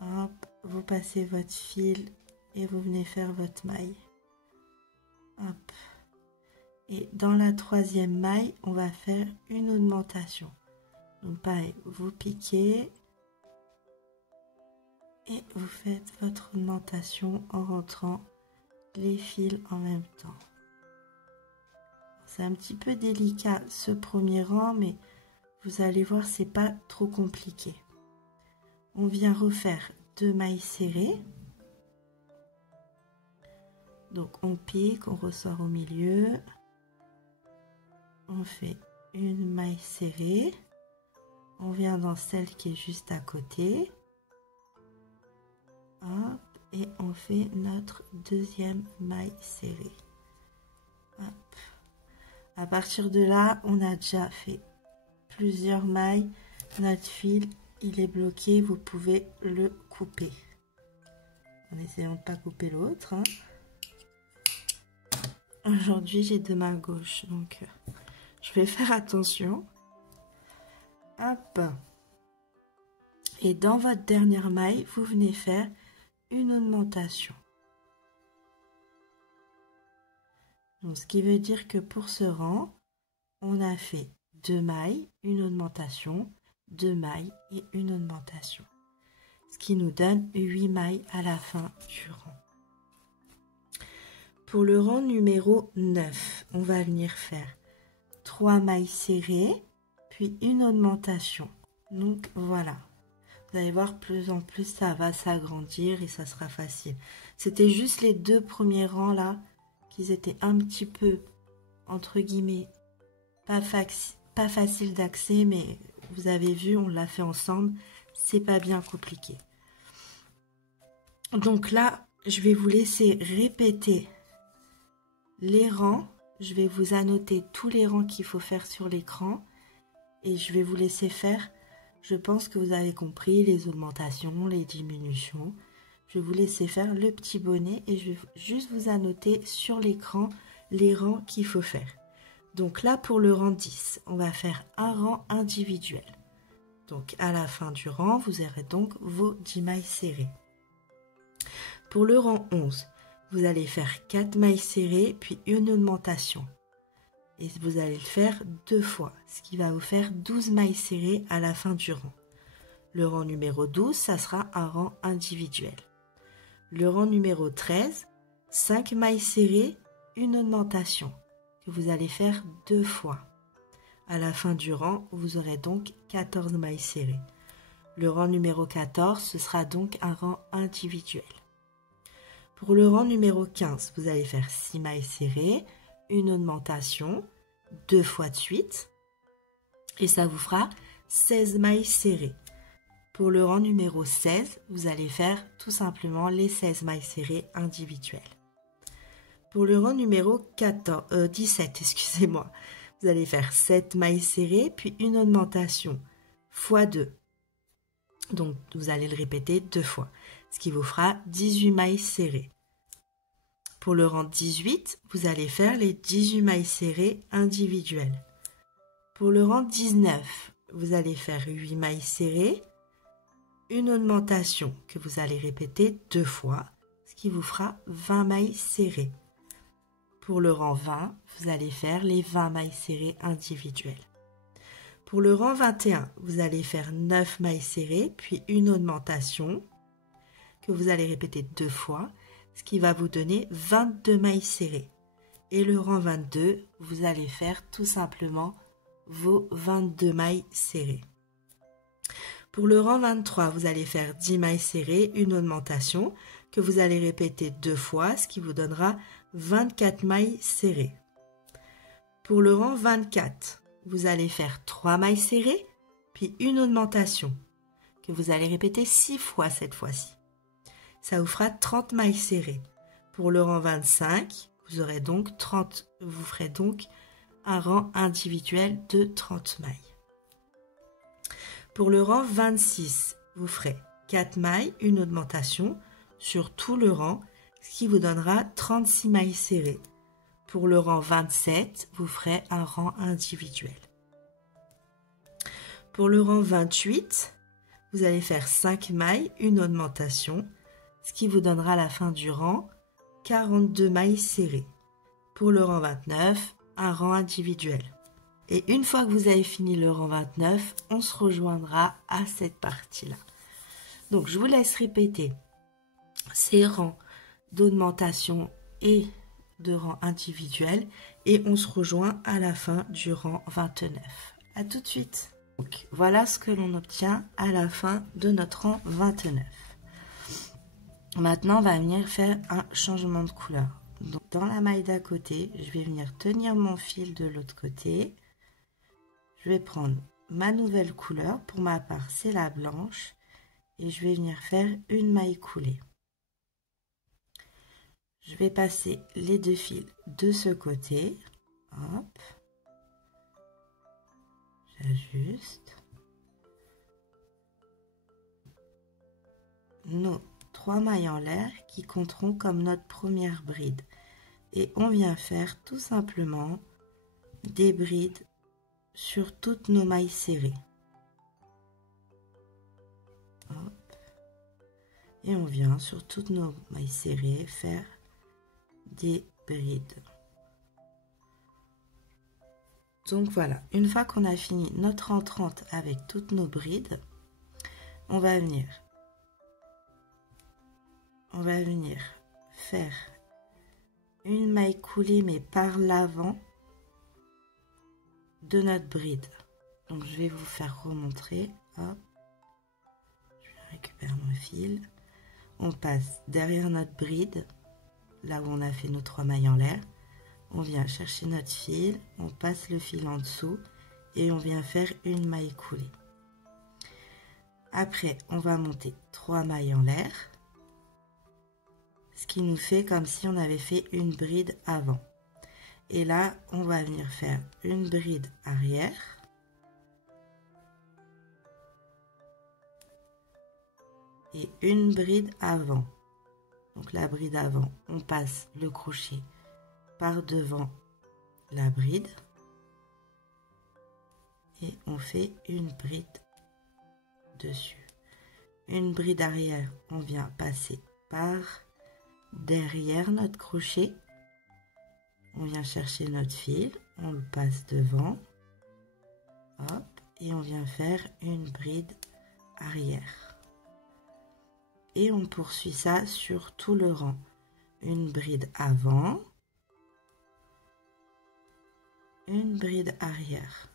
hop, vous passez votre fil et vous venez faire votre maille. Hop. Et dans la troisième maille, on va faire une augmentation. Donc pareil, vous piquez et vous faites votre augmentation en rentrant les fils en même temps. C'est un petit peu délicat ce premier rang, mais vous allez voir, c'est pas trop compliqué. On vient refaire 2 mailles serrées. Donc on pique, on ressort au milieu. On fait une maille serrée. On vient dans celle qui est juste à côté. Hop, et on fait notre deuxième maille serrée. Hop. À partir de là, on a déjà fait plusieurs mailles. Notre fil, il est bloqué. Vous pouvez le couper. En essayant de ne pas couper l'autre. Hein. Aujourd'hui, j'ai 2 mains gauches, donc je vais faire attention. Hop. Et dans votre dernière maille, vous venez faire une augmentation. Donc, ce qui veut dire que pour ce rang, on a fait 2 mailles, une augmentation, 2 mailles et une augmentation. Ce qui nous donne 8 mailles à la fin du rang. Pour le rang numéro 9, on va venir faire 3 mailles serrées, puis une augmentation. Donc voilà, vous allez voir, plus en plus ça va s'agrandir et ça sera facile. C'était juste les 2 premiers rangs là, qui étaient un petit peu, entre guillemets, pas facile d'accès, mais vous avez vu, on l'a fait ensemble, c'est pas bien compliqué. Donc là, je vais vous laisser répéter les rangs. Je vais vous annoter tous les rangs qu'il faut faire sur l'écran et je vais vous laisser faire. Je pense que vous avez compris les augmentations, les diminutions. Je vais vous laisser faire le petit bonnet et je vais juste vous annoter sur l'écran les rangs qu'il faut faire. Donc là, pour le rang 10, on va faire un rang individuel. Donc à la fin du rang, vous aurez donc vos 10 mailles serrées. Pour le rang 11, vous allez faire 4 mailles serrées puis une augmentation. Et vous allez le faire 2 fois, ce qui va vous faire 12 mailles serrées à la fin du rang. Le rang numéro 12, ça sera un rang individuel. Le rang numéro 13, 5 mailles serrées, une augmentation que vous allez faire 2 fois. À la fin du rang, vous aurez donc 14 mailles serrées. Le rang numéro 14, ce sera donc un rang individuel. Pour le rang numéro 15, vous allez faire 6 mailles serrées, une augmentation, 2 fois de suite, et ça vous fera 16 mailles serrées. Pour le rang numéro 16, vous allez faire tout simplement les 16 mailles serrées individuelles. Pour le rang numéro 17, excusez-moi, vous allez faire 7 mailles serrées, puis une augmentation, fois 2. Donc, vous allez le répéter 2 fois, ce qui vous fera 18 mailles serrées. Pour le rang 18, vous allez faire les 18 mailles serrées individuelles. Pour le rang 19, vous allez faire 8 mailles serrées, une augmentation que vous allez répéter 2 fois, ce qui vous fera 20 mailles serrées. Pour le rang 20, vous allez faire les 20 mailles serrées individuelles. Pour le rang 21, vous allez faire 9 mailles serrées, puis une augmentation que vous allez répéter 2 fois, ce qui va vous donner 22 mailles serrées. Et le rang 22, vous allez faire tout simplement vos 22 mailles serrées. Pour le rang 23, vous allez faire 10 mailles serrées, une augmentation que vous allez répéter 2 fois, ce qui vous donnera 24 mailles serrées. Pour le rang 24, vous allez faire 3 mailles serrées, puis une augmentation que vous allez répéter 6 fois cette fois-ci. Ça vous fera 30 mailles serrées. Pour le rang 25, vous ferez donc un rang individuel de 30 mailles. Pour le rang 26, vous ferez 4 mailles, une augmentation sur tout le rang, ce qui vous donnera 36 mailles serrées. Pour le rang 27, vous ferez un rang individuel. Pour le rang 28, vous allez faire 5 mailles, une augmentation, ce qui vous donnera à la fin du rang 42 mailles serrées. Pour le rang 29, un rang individuel. Et une fois que vous avez fini le rang 29, on se rejoindra à cette partie-là. Donc, je vous laisse répéter ces rangs d'augmentation et de rang individuel et on se rejoint à la fin du rang 29. À tout de suite. Donc, voilà ce que l'on obtient à la fin de notre rang 29. Maintenant, on va venir faire un changement de couleur. Donc, dans la maille d'à côté, je vais venir tenir mon fil de l'autre côté. Je vais prendre ma nouvelle couleur. Pour ma part, c'est la blanche. Et je vais venir faire une maille coulée. Je vais passer les 2 fils de ce côté. Hop. J'ajuste. Nos 3 mailles en l'air qui compteront comme notre première bride. Et on vient faire tout simplement des brides sur toutes nos mailles serrées. Hop. Et on vient sur toutes nos mailles serrées faire des brides. Donc voilà, une fois qu'on a fini notre entrante avec toutes nos brides, on va venir faire une maille coulée mais par l'avant de notre bride. Donc je vais vous faire remontrer. Hop, je récupère mon fil. On passe derrière notre bride, là où on a fait nos 3 mailles en l'air. On vient chercher notre fil, on passe le fil en dessous et on vient faire une maille coulée. Après, on va monter 3 mailles en l'air, ce qui nous fait comme si on avait fait une bride avant. Et là, on va venir faire une bride arrière. Et une bride avant. Donc la bride avant, on passe le crochet par devant la bride. Et on fait une bride dessus. Une bride arrière, on vient passer par derrière notre crochet. On vient chercher notre fil, on le passe devant. Hop, et on vient faire une bride arrière. Et on poursuit ça sur tout le rang. Une bride avant, une bride arrière.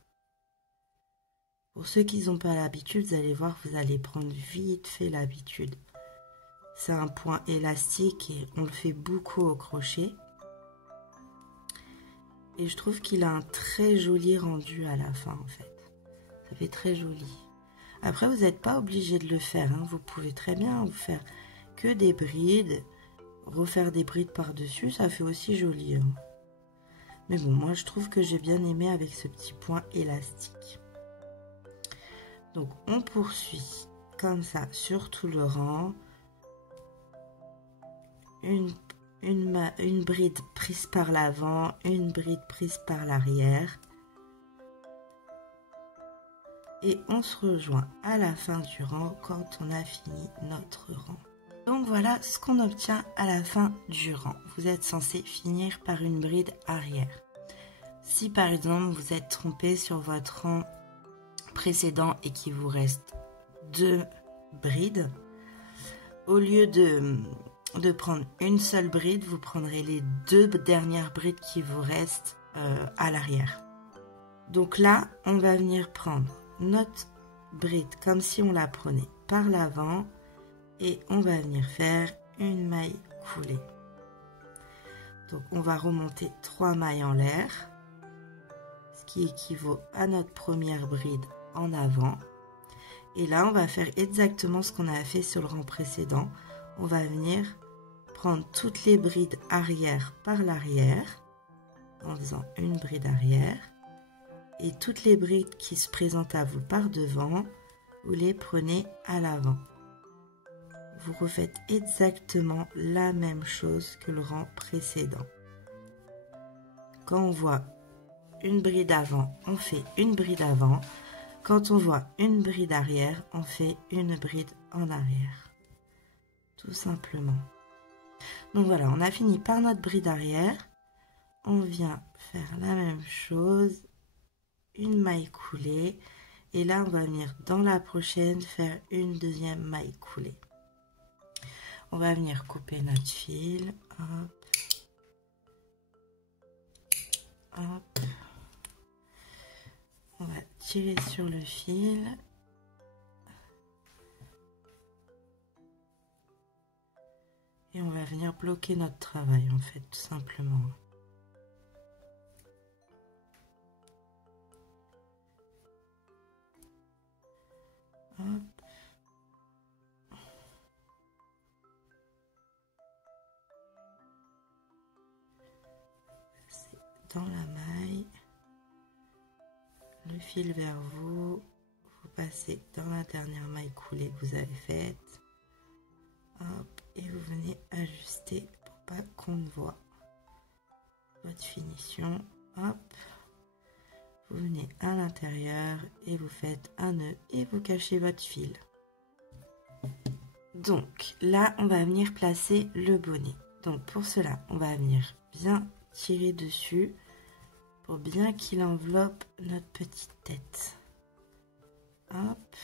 Pour ceux qui n'ont pas l'habitude, vous allez voir, vous allez prendre vite fait l'habitude. C'est un point élastique et on le fait beaucoup au crochet. Et je trouve qu'il a un très joli rendu à la fin en fait. Ça fait très joli. Après, vous n'êtes pas obligé de le faire. Hein. Vous pouvez très bien vous faire que des brides. Refaire des brides par-dessus, ça fait aussi joli. Hein. Mais bon, moi je trouve que j'ai bien aimé avec ce petit point élastique. Donc on poursuit comme ça sur tout le rang. Une bride prise par l'avant, une bride prise par l'arrière. Et on se rejoint à la fin du rang quand on a fini notre rang. Donc voilà ce qu'on obtient à la fin du rang. Vous êtes censé finir par une bride arrière. Si par exemple vous êtes trompé sur votre rang précédent et qu'il vous reste 2 brides, au lieu de prendre une seule bride, vous prendrez les 2 dernières brides qui vous restent à l'arrière. Donc là, on va venir prendre notre bride comme si on la prenait par l'avant et on va venir faire une maille coulée. Donc on va remonter 3 mailles en l'air, ce qui équivaut à notre première bride en avant. Et là, on va faire exactement ce qu'on a fait sur le rang précédent. On va venir prendre toutes les brides arrière par l'arrière en faisant une bride arrière. Et toutes les brides qui se présentent à vous par devant, vous les prenez à l'avant. Vous refaites exactement la même chose que le rang précédent. Quand on voit une bride avant, on fait une bride avant. Quand on voit une bride arrière, on fait une bride en arrière. Tout simplement. Donc voilà, on a fini par notre bride arrière. On vient faire la même chose. Une maille coulée. Et là, on va venir dans la prochaine faire une deuxième maille coulée. On va venir couper notre fil. Hop. Hop. On va tirer sur le fil. Et on va venir bloquer notre travail, en fait, tout simplement. Hop. Dans la maille, le fil vers vous, vous passez dans la dernière maille coulée que vous avez faite, hop, et vous venez ajuster pour pas qu'on ne voit votre finition, hop, vous venez à l'intérieur et vous faites un nœud et vous cachez votre fil. Donc là, on va venir placer le bonnet. Donc pour cela, on va venir bien tirer dessus pour bien qu'il enveloppe notre petite tête. Hop,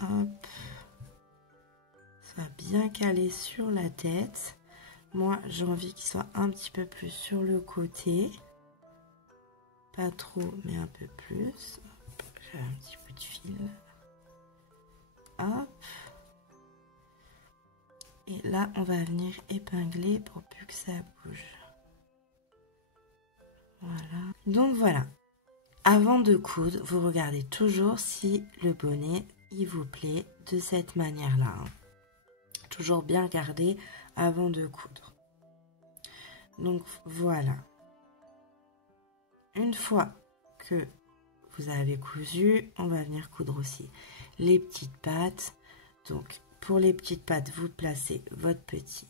hop. Ça va bien caler sur la tête. Moi, j'ai envie qu'il soit un petit peu plus sur le côté. Pas trop, mais un peu plus. J'ai un petit bout de fil. Hop. Et là, on va venir épingler pour plus que ça bouge. Voilà. Donc voilà. Avant de coudre, vous regardez toujours si le bonnet, il vous plaît de cette manière-là. Toujours bien regarder avant de coudre. Donc voilà. Une fois que vous avez cousu, on va venir coudre aussi les petites pattes. Donc pour les petites pattes, vous placez votre petit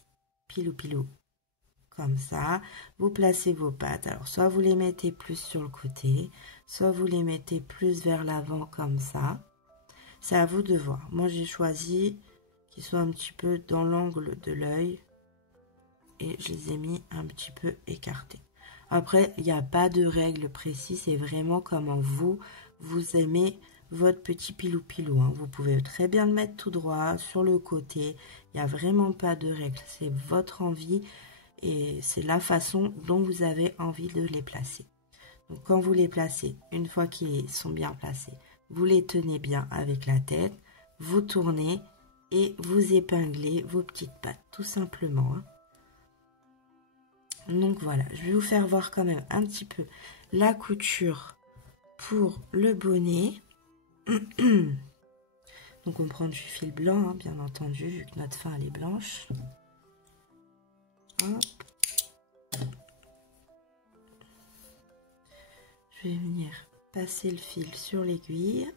pilou comme ça. Vous placez vos pattes. Alors soit vous les mettez plus sur le côté, soit vous les mettez plus vers l'avant comme ça. C'est à vous de voir. Moi j'ai choisi qu'ils soient un petit peu dans l'angle de l'œil et je les ai mis un petit peu écartés. Après, il n'y a pas de règle précise, c'est vraiment comment vous aimez votre petit pilou. Vous pouvez très bien le mettre tout droit, sur le côté. Il n'y a vraiment pas de règle, c'est votre envie et c'est la façon dont vous avez envie de les placer. Donc quand vous les placez, une fois qu'ils sont bien placés, vous les tenez bien avec la tête, vous tournez et vous épinglez vos petites pattes, tout simplement. Donc voilà, je vais vous faire voir quand même un petit peu la couture pour le bonnet. Donc on prend du fil blanc, bien entendu, vu que notre fin elle est blanche. Hop. Je vais venir passer le fil sur l'aiguille.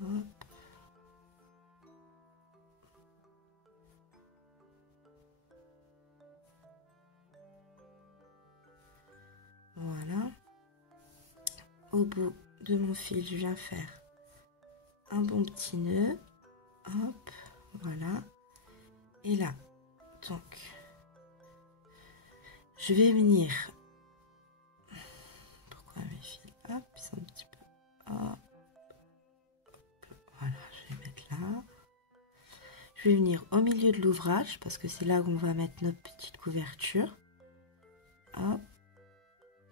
Hop. Voilà. Au bout de mon fil, je viens faire un bon petit nœud. Hop, voilà. Et là, donc, je vais venir. Pourquoi mes fils? Hop, ils sont un petit peu. Hop, hop, voilà, je vais mettre là. Je vais venir au milieu de l'ouvrage parce que c'est là où on va mettre notre petite couverture. Hop.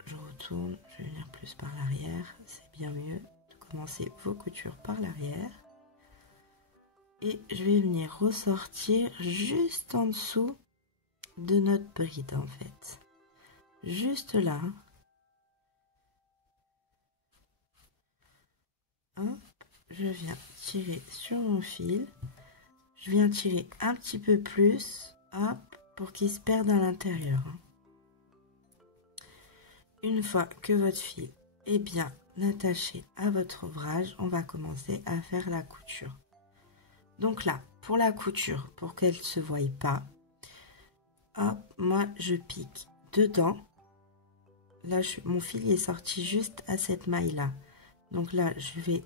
Je retourne, je vais venir plus par l'arrière, c'est bien mieux de commencer vos coutures par l'arrière. Et je vais venir ressortir juste en dessous de notre bride en fait. Juste là. Hop, je viens tirer sur mon fil. Je viens tirer un petit peu plus, hop, pour qu'il se perde à l'intérieur. Une fois que votre fil est bien attaché à votre ouvrage, on va commencer à faire la couture. Donc là, pour la couture, pour qu'elle ne se voie pas, hop, moi je pique dedans. Là, mon fil est sorti juste à cette maille-là. Donc là, je vais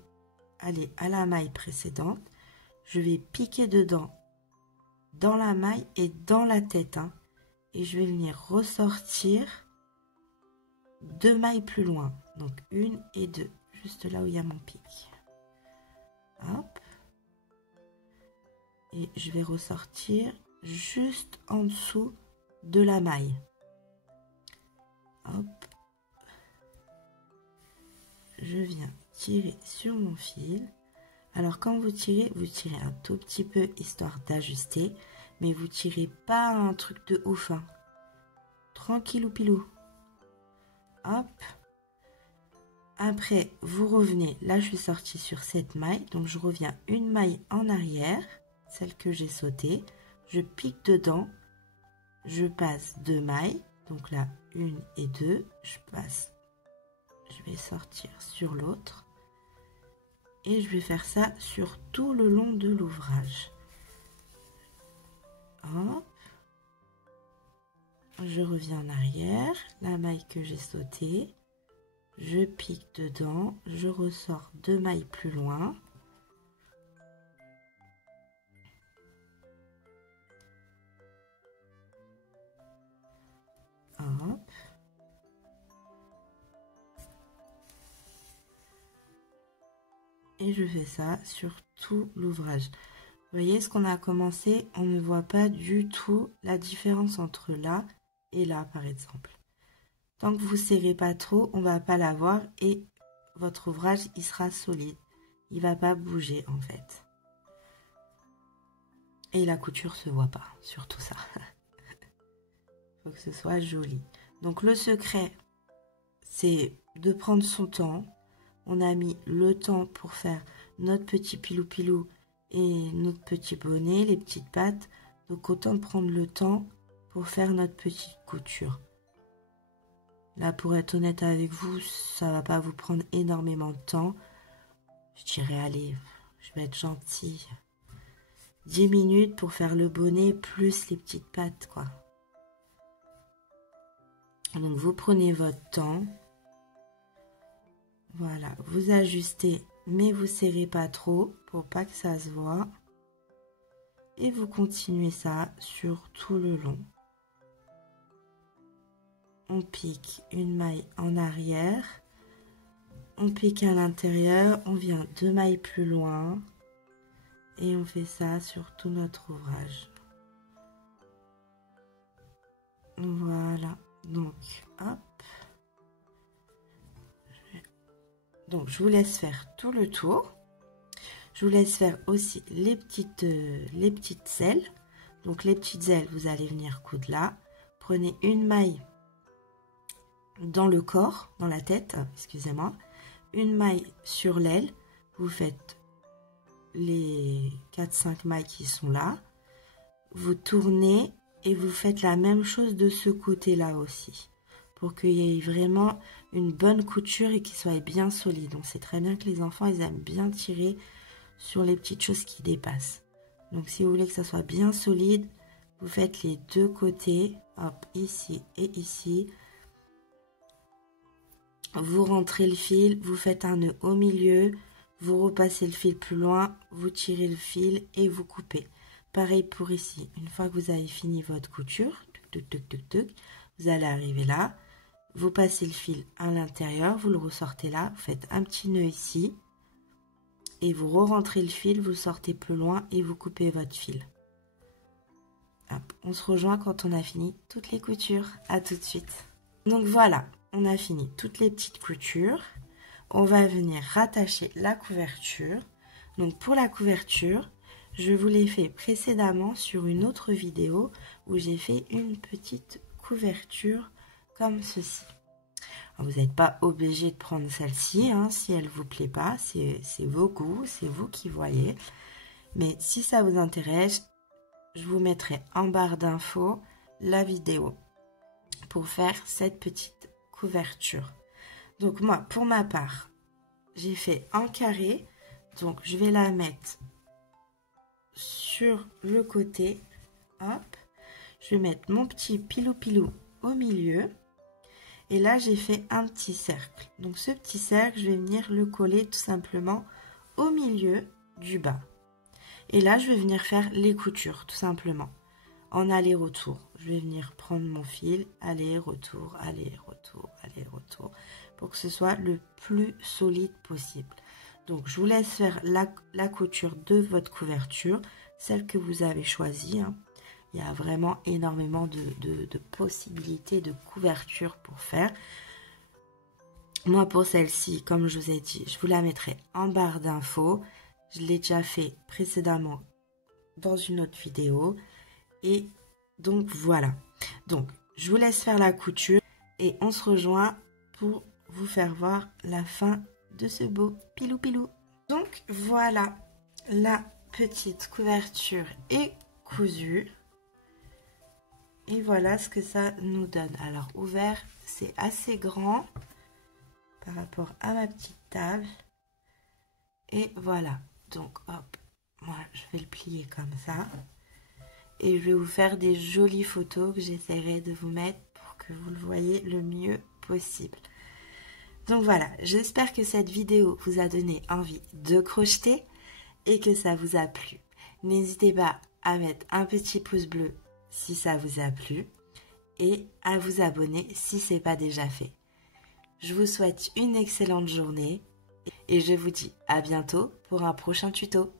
aller à la maille précédente. Je vais piquer dedans, dans la maille et dans la tête. Et je vais venir ressortir 2 mailles plus loin, donc 1 et 2, juste là où il y a mon pic. Hop. Et je vais ressortir juste en dessous de la maille. Hop. Je viens tirer sur mon fil. Alors quand vous tirez un tout petit peu histoire d'ajuster, mais vous tirez pas un truc de ouf. Tranquille ou pilou. Hop. Après, vous revenez. Là, je suis sortie sur cette maille. Donc, je reviens une maille en arrière, celle que j'ai sautée. Je pique dedans. Je passe 2 mailles. Donc là, 1 et 2. Je passe. Je vais sortir sur l'autre. Et je vais faire ça sur tout le long de l'ouvrage. Hop. Je reviens en arrière. La maille que j'ai sautée. Je pique dedans, je ressors 2 mailles plus loin. et je fais ça sur tout l'ouvrage. Vous voyez ce qu'on a commencé, on ne voit pas du tout la différence entre là et là par exemple. Tant que vous serrez pas trop, on va pas la voir et votre ouvrage il sera solide. Il va pas bouger en fait. Et la couture se voit pas, surtout ça. Faut que ce soit joli. Donc le secret, c'est de prendre son temps. On a mis le temps pour faire notre petit pilou-pilou et notre petit bonnet, les petites pattes. Donc autant prendre le temps pour faire notre petite couture. Là, pour être honnête avec vous, ça va pas vous prendre énormément de temps. Je dirais, allez, je vais être gentille. 10 minutes pour faire le bonnet plus les petites pattes, quoi. Donc, vous prenez votre temps. Voilà, vous ajustez, mais vous serrez pas trop pour pas que ça se voit. Et vous continuez ça sur tout le long. On pique une maille en arrière. On pique à l'intérieur. On vient 2 mailles plus loin. Et on fait ça sur tout notre ouvrage. Voilà. Donc, hop. Donc, je vous laisse faire tout le tour. Je vous laisse faire aussi les petites ailes. Donc, les petites ailes, vous allez venir coudre là. Prenez une maille dans le corps, dans la tête, excusez-moi. Une maille sur l'aile. Vous faites les 4-5 mailles qui sont là. Vous tournez et vous faites la même chose de ce côté-là aussi. Pour qu'il y ait vraiment une bonne couture et qu'il soit bien solide. On sait très bien que les enfants, ils aiment bien tirer sur les petites choses qui dépassent. Donc, si vous voulez que ça soit bien solide, vous faites les deux côtés. Hop, ici et ici. Vous rentrez le fil, vous faites un nœud au milieu. Vous repassez le fil plus loin, vous tirez le fil et vous coupez. Pareil pour ici. Une fois que vous avez fini votre couture, vous allez arriver là. Vous passez le fil à l'intérieur, vous le ressortez là. Vous faites un petit nœud ici. Et vous re-rentrez le fil, vous sortez plus loin et vous coupez votre fil. Hop, on se rejoint quand on a fini toutes les coutures. À tout de suite. Donc voilà, on a fini toutes les petites coutures. On va venir rattacher la couverture. Donc pour la couverture, je vous l'ai fait précédemment sur une autre vidéo où j'ai fait une petite couverture comme ceci. Alors, vous n'êtes pas obligé de prendre celle-ci, hein, si elle ne vous plaît pas, c'est vos goûts, c'est vous qui voyez. Mais si ça vous intéresse, je vous mettrai en barre d'infos la vidéo pour faire cette petite couverture. Donc moi, pour ma part, j'ai fait en carré. Donc je vais la mettre sur le côté. Hop. Je vais mettre mon petit pilou-pilou au milieu. Et là, j'ai fait un petit cercle. Donc ce petit cercle, je vais venir le coller tout simplement au milieu du bas. Et là, je vais venir faire les coutures tout simplement. En aller-retour. Je vais venir prendre mon fil, aller-retour, aller-retour, aller-retour, pour que ce soit le plus solide possible. Donc, je vous laisse faire la couture de votre couverture, celle que vous avez choisie. Hein. Il y a vraiment énormément de possibilités de couverture pour faire. Moi, pour celle-ci, comme je vous ai dit, je vous la mettrai en barre d'infos. Je l'ai déjà fait précédemment dans une autre vidéo. Et donc voilà. Donc je vous laisse faire la couture et on se rejoint pour vous faire voir la fin de ce beau pilou-pilou. Donc voilà, la petite couverture est cousue. Et voilà ce que ça nous donne. Alors ouvert, c'est assez grand par rapport à ma petite table. Et voilà. Donc hop, moi je vais le plier comme ça. Et je vais vous faire des jolies photos que j'essaierai de vous mettre pour que vous le voyez le mieux possible. Donc voilà, j'espère que cette vidéo vous a donné envie de crocheter et que ça vous a plu. N'hésitez pas à mettre un petit pouce bleu si ça vous a plu et à vous abonner si ce n'est pas déjà fait. Je vous souhaite une excellente journée Et je vous dis à bientôt pour un prochain tuto.